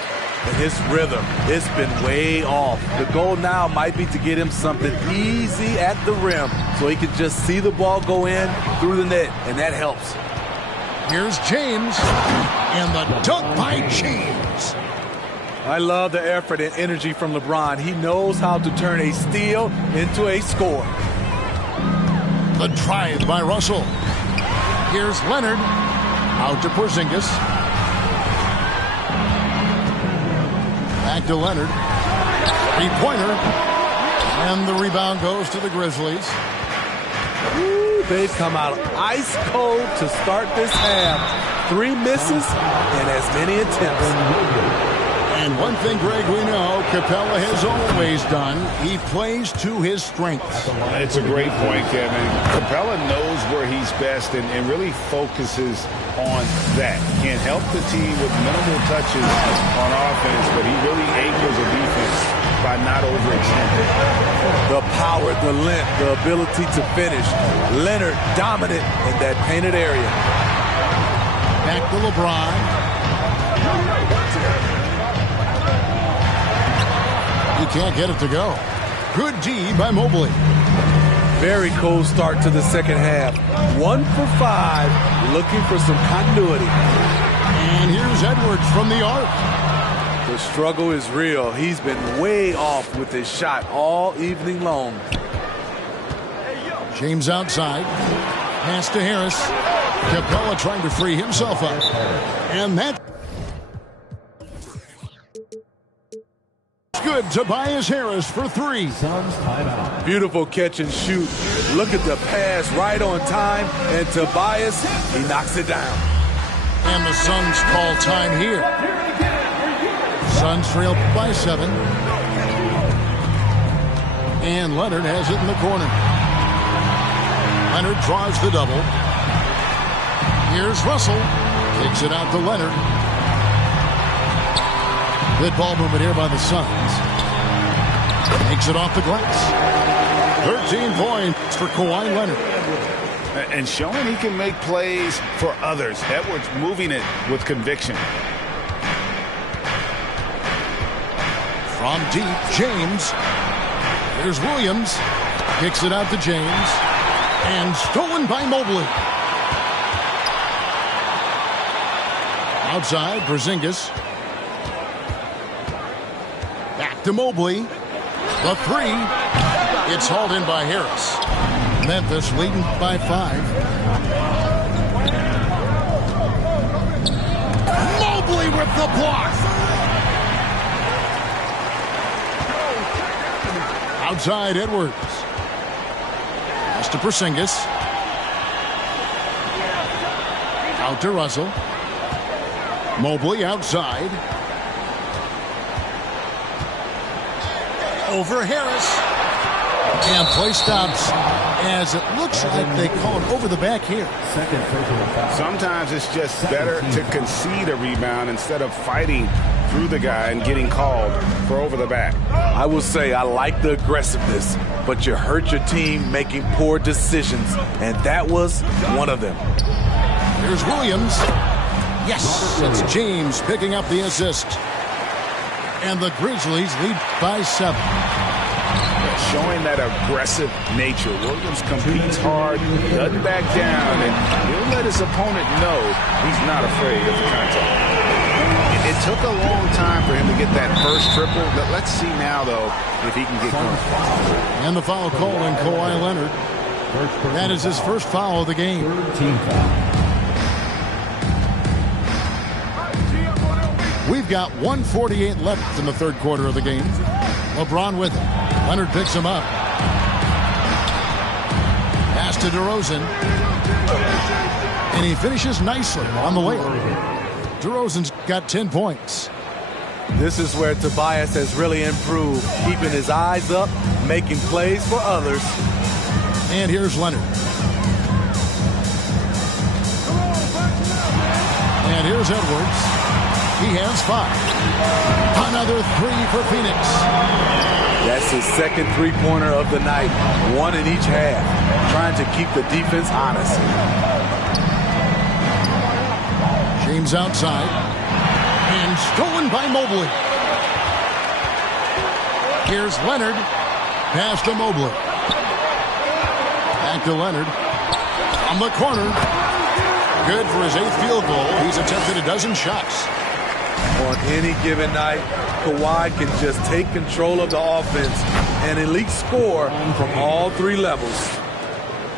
And his rhythm, it's been way off. The goal now might be to get him something easy at the rim so he can just see the ball go in through the net, and that helps. Here's James, and the dunk by James. I love the effort and energy from LeBron. He knows how to turn a steal into a score. The drive by Russell. Here's Leonard, out to Porzingis. Back to Leonard. Three-pointer. And the rebound goes to the Grizzlies. Ooh, they've come out ice cold to start this half. 3 misses and as many attempts. And one thing, Greg, we know Capella has always done. He plays to his strengths. It's a great point, Kevin. Capella knows where he's best and really focuses on that. Can't help the team with minimal touches on offense, but he really anchors a defense by not overextending. The power, the length, the ability to finish. Leonard dominant in that painted area. Back to LeBron. He can't get it to go. Good D by Mobley. Very cold start to the second half. 1 for 5, looking for some continuity. And here's Edwards from the arc. The struggle is real. He's been way off with his shot all evening long. James outside. Pass to Harris. Capella trying to free himself up. And that good. Tobias Harris for 3. Beautiful catch and shoot. Look at the pass right on time. And Tobias, he knocks it down. And the Suns call time here. Suns trail by 7. And Leonard has it in the corner. Leonard draws the double. Here's Russell. Kicks it out to Leonard. Good ball movement here by the Suns. Takes it off the glass. 13 points for Kawhi Leonard. And showing he can make plays for others. Edwards moving it with conviction. From deep, James. Here's Williams. Kicks it out to James. And stolen by Mobley. Outside, Porzingis. Back to Mobley. The 3. It's hauled in by Harris. Memphis leading by 5. Mobley with the block. Outside, Edwards. Pass to Porzingis. Out to Russell. Mobley outside. Over Harris. And play stops as it looks like they call it over the back here. Sometimes it's just better to concede a rebound instead of fighting through the guy and getting called for over the back. I will say I like the aggressiveness, but you hurt your team making poor decisions, and that was one of them. Here's Williams. Yes, it's James picking up the assist. And the Grizzlies lead by 7. Showing that aggressive nature. Williams competes hard, doesn't back down, and he'll let his opponent know he's not afraid of the contact. It took a long time for him to get that first triple. Let's see now, though, if he can get going. And the foul called on Kawhi Leonard. That is his first foul of the game. We've got 1:48 left in the third quarter of the game. LeBron with it. Leonard picks him up. Pass to DeRozan. And he finishes nicely on the layup. DeRozan's got 10 points. This is where Tobias has really improved, keeping his eyes up, making plays for others. And here's Leonard. And here's Edwards. He has 5. Another 3 for Phoenix. That's his second three-pointer of the night, one in each half, trying to keep the defense honest. James outside. And stolen by Mobley. Here's Leonard. Pass to Mobley. Back to Leonard. On the corner. Good for his 8th field goal. He's attempted a dozen shots. On any given night, Kawhi can just take control of the offense and elite score from all 3 levels.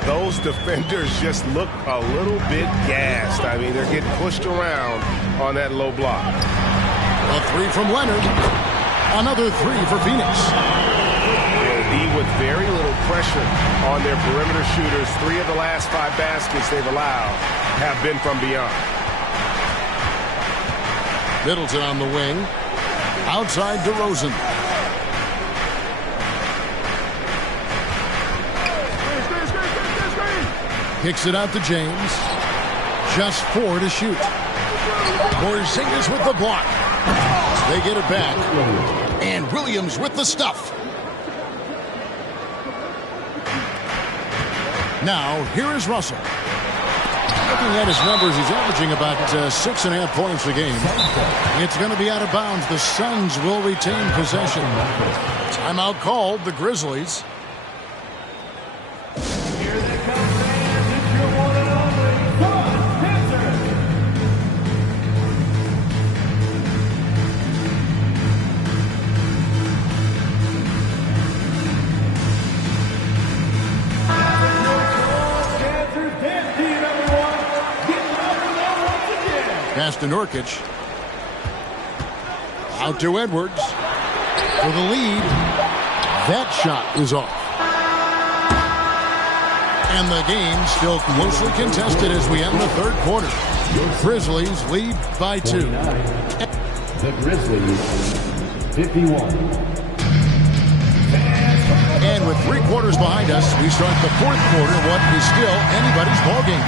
Those defenders just look a little bit gassed. I mean, they're getting pushed around on that low block. A 3 from Leonard. Another 3 for Phoenix. Yeah, with very little pressure on their perimeter shooters. 3 of the last 5 baskets they've allowed have been from beyond. Middleton on the wing. Outside DeRozan. Kicks it out to James. Just 4 to shoot. Porzingis with the block. They get it back. And Williams with the stuff. Now, here is Russell. Looking at his numbers, he's averaging about 6.5 points a game. It's going to be out of bounds. The Suns will retain possession. Timeout called, the Grizzlies. Pass to Nurkic. Out to Edwards. For the lead. That shot is off. And the game still closely contested as we end the 3rd quarter. Grizzlies lead by 2. The Grizzlies, 51. And with 3 quarters behind us, we start the 4th quarter, what is still anybody's ballgame.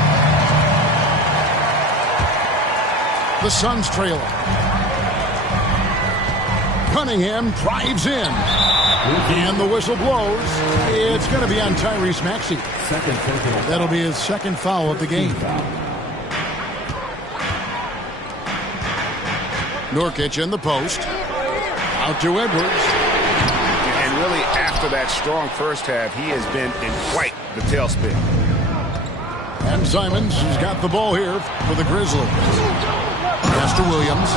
The Suns trailing. Cunningham drives in. And the whistle blows. It's going to be on Tyrese Maxey. That'll be his 2nd foul of the game. Nurkic in the post. Out to Edwards. And really, after that strong first half, he has been in quite the tailspin. And Simons has got the ball here for the Grizzlies. Pass to Williams.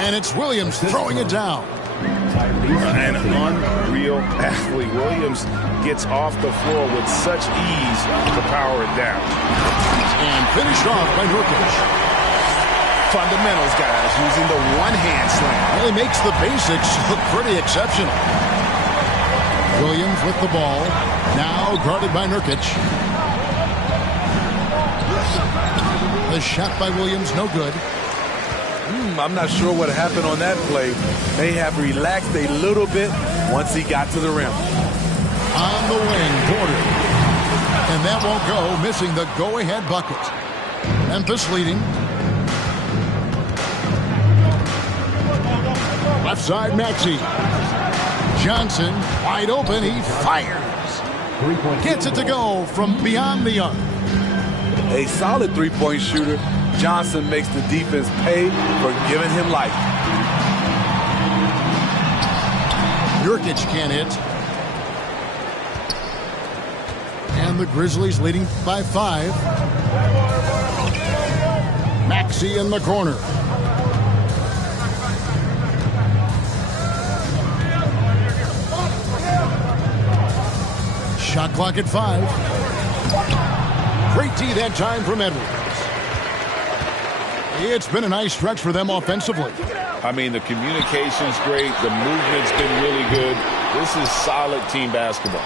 And it's Williams throwing it down. An unreal athlete. Williams gets off the floor with such ease to power it down. And finished off by Nurkic. Fundamentals, guys, using the one-hand slam. Well, he makes the basics look pretty exceptional. Williams with the ball. Now guarded by Nurkic. The shot by Williams, no good. I'm not sure what happened on that play. May have relaxed a little bit once he got to the rim. On the wing, Porter. And that won't go, missing the go-ahead bucket. Memphis leading. Left side, Maxey. Johnson, wide open, he fires. Gets it to go from beyond the arc. A solid 3-point shooter. Johnson makes the defense pay for giving him life. Nurkic can't hit. And the Grizzlies leading by 5. Maxey in the corner. Shot clock at 5. Great D that time from Edwards. It's been a nice stretch for them offensively. I mean, the communication's great. The movement's been really good. This is solid team basketball.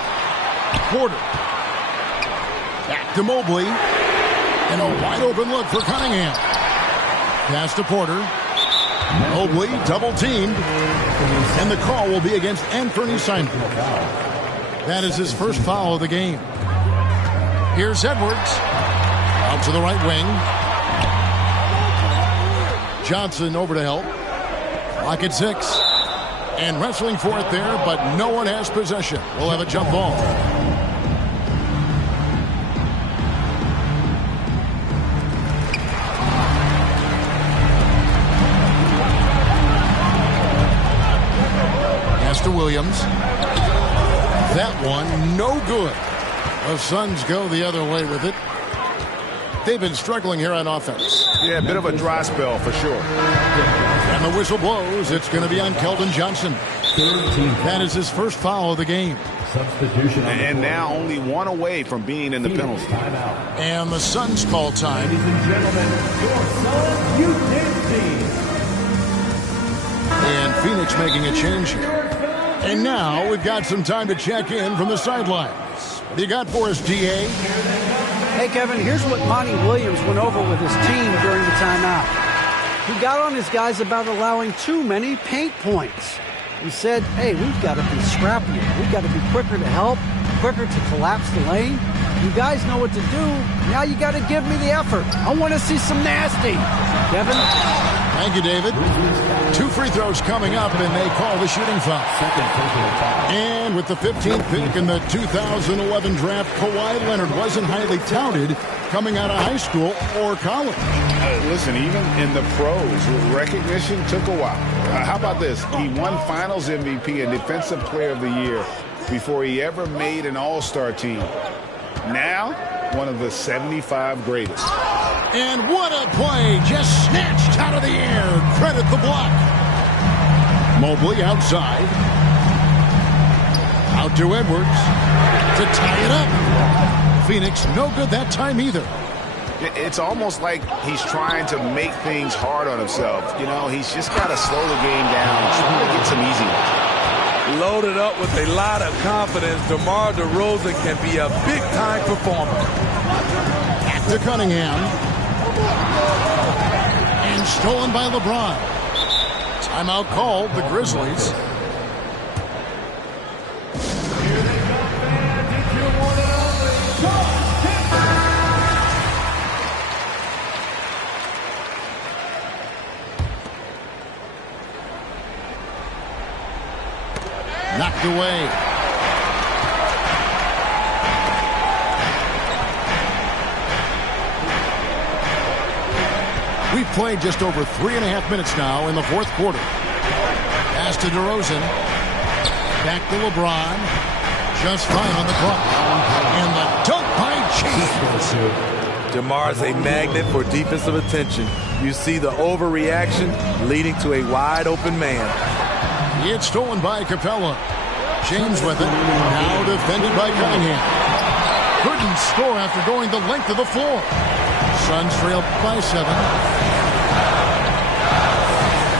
Porter. Back to Mobley. And a wide open look for Cunningham. Pass to Porter. Mobley double teamed. And the call will be against Anthony Simons. That is his first foul of the game. Here's Edwards. Out to the right wing. Johnson over to help. Clock at 6. And wrestling for it there, but no one has possession. We'll have a jump ball. Pass to Williams. That one, no good. The Suns go the other way with it. They've been struggling here on offense. Yeah, a bit of a dry spell for sure. And the whistle blows. It's going to be on Keldon Johnson. That is his first foul of the game. Substitution. And now only one away from being in the penalty. And the Suns call time. Ladies and gentlemen, your Suns UTIP. And Phoenix making a change here. And now we've got some time to check in from the sidelines. What do you got for us, DA? Hey, Kevin, here's what Monty Williams went over with his team during the timeout. He got on his guys about allowing too many paint points. He said, hey, we've got to be scrappier. We've got to be quicker to help, quicker to collapse the lane. You guys know what to do. Now you got to give me the effort. I want to see some nasty. Kevin? Thank you, David. 2 free throws coming up, and they call the shooting foul. And with the 15th pick in the 2011 draft, Kawhi Leonard wasn't highly touted coming out of high school or college. Listen, even in the pros, recognition took a while. How about this? He won Finals MVP and Defensive Player of the Year before he ever made an All-Star team. Now, one of the 75 greatest. And what a play, just snatched out of the air. Credit the block. Mobley outside. Out to Edwards to tie it up. Phoenix no good that time either. It's almost like he's trying to make things hard on himself. You know, he's just got to slow the game down, try to get some easy ones. Loaded up with a lot of confidence, DeMar DeRozan can be a big-time performer. Back to Cunningham. And stolen by LeBron. Timeout called, the Grizzlies. Knocked away. We've played just over 3.5 minutes now in the fourth quarter. Pass to DeRozan. Back to LeBron. Just fine on the clock. And the dunk by James. DeMar's a magnet for defensive attention. You see the overreaction leading to a wide-open man. It's stolen by Capella. James with it. Now defended by Cunningham. Couldn't score after going the length of the floor. Suns trail by 7.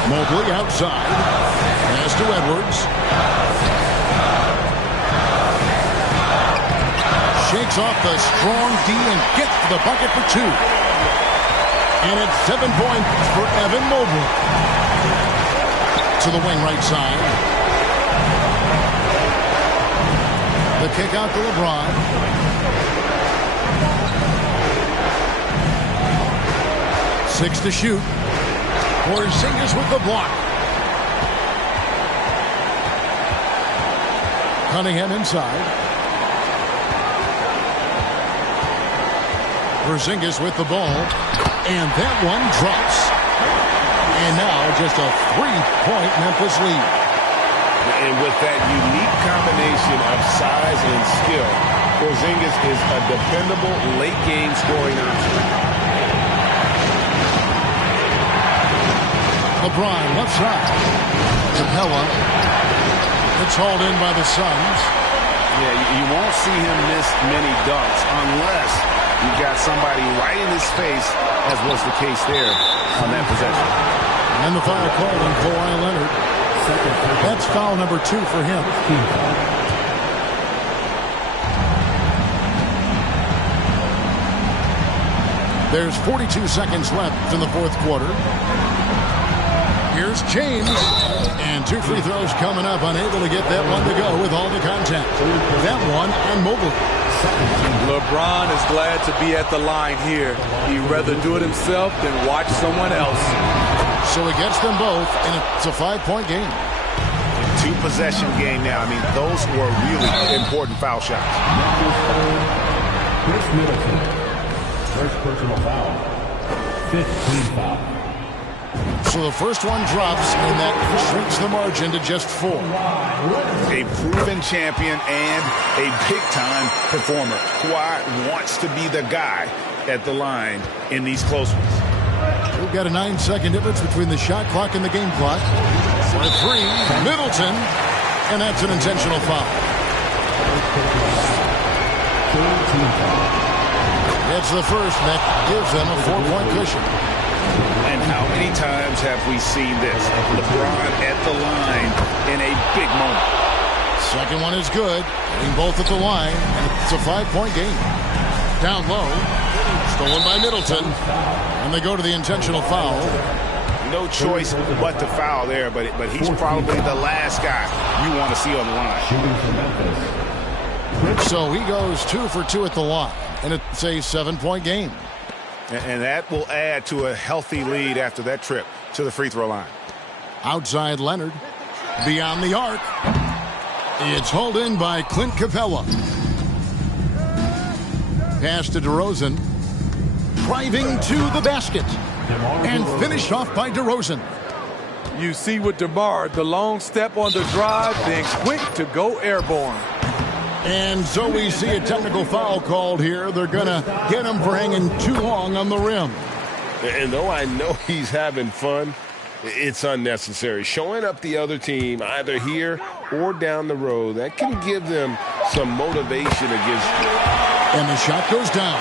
Mobley outside. Pass to Edwards. Shakes off the strong D and gets the bucket for 2. And it's 7 points for Evan Mobley. To the wing right side. The kick out to LeBron. Six to shoot. Porzingis with the block. Cunningham inside. Porzingis with the ball. And that one drops. And now just a 3-point Memphis lead. And with that unique combination of size and skill, Porzingis is a dependable late-game scoring option. LeBron left side. Capella. It's hauled in by the Suns. Yeah, you won't see him miss many dunks unless you've got somebody right in his face, as was the case there on that possession. And the foul call on Kawhi Leonard. That's foul number 2 for him. There's 42 seconds left in the fourth quarter. Here's James. And 2 free throws coming up. Unable to get that one to go with all the contact. That one on Mobley. LeBron is glad to be at the line here. He'd rather do it himself than watch someone else. So he gets them both, and it's a 5-point game. possession game now. I mean, those were really important foul shots. Chris Middleton. First personal foul. 15 foul. So the first one drops, and that shrinks the margin to just 4. A proven champion and a big-time performer. Kawhi wants to be the guy at the line in these close ones. We've got a 9-second difference between the shot clock and the game clock. For a 3, Middleton, and that's an intentional foul. It's the first that gives them a 4-point cushion. And how many times have we seen this? LeBron at the line in a big moment. Second one is good. Getting both at the line. And it's a 5-point game. Down low. Stolen by Middleton. And they go to the intentional foul. No choice but to foul there, but he's probably the last guy you want to see on the line. So he goes 2 for 2 at the line. And it's a 7-point game. And that will add to a healthy lead after that trip to the free throw line. Outside Leonard. Beyond the arc. It's hauled in by Clint Capella. Pass to DeRozan. Driving to the basket. And finished off by DeRozan. You see with DeMar, the long step on the drive, then quick to go airborne. And so we see a technical foul called here. They're going to get him for hanging too long on the rim. And though I know he's having fun, it's unnecessary. Showing up the other team, either here or down the road, that can give them some motivation against you. And the shot goes down.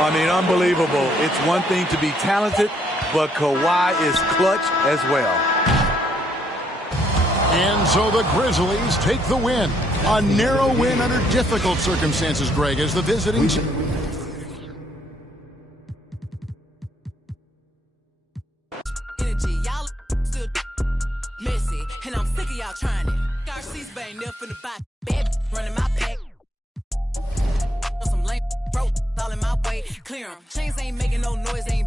I mean, unbelievable. It's one thing to be talented, but Kawhi is clutch as well. And so the Grizzlies take the win. A narrow win under difficult circumstances, Greg, as the visiting team. Energy, y'all still messy, and I'm sick of y'all trying it. Garcia's bang there from the back, bed running my pack. Some lame bro all in my way, clear 'em. Chains ain't making no noise, ain't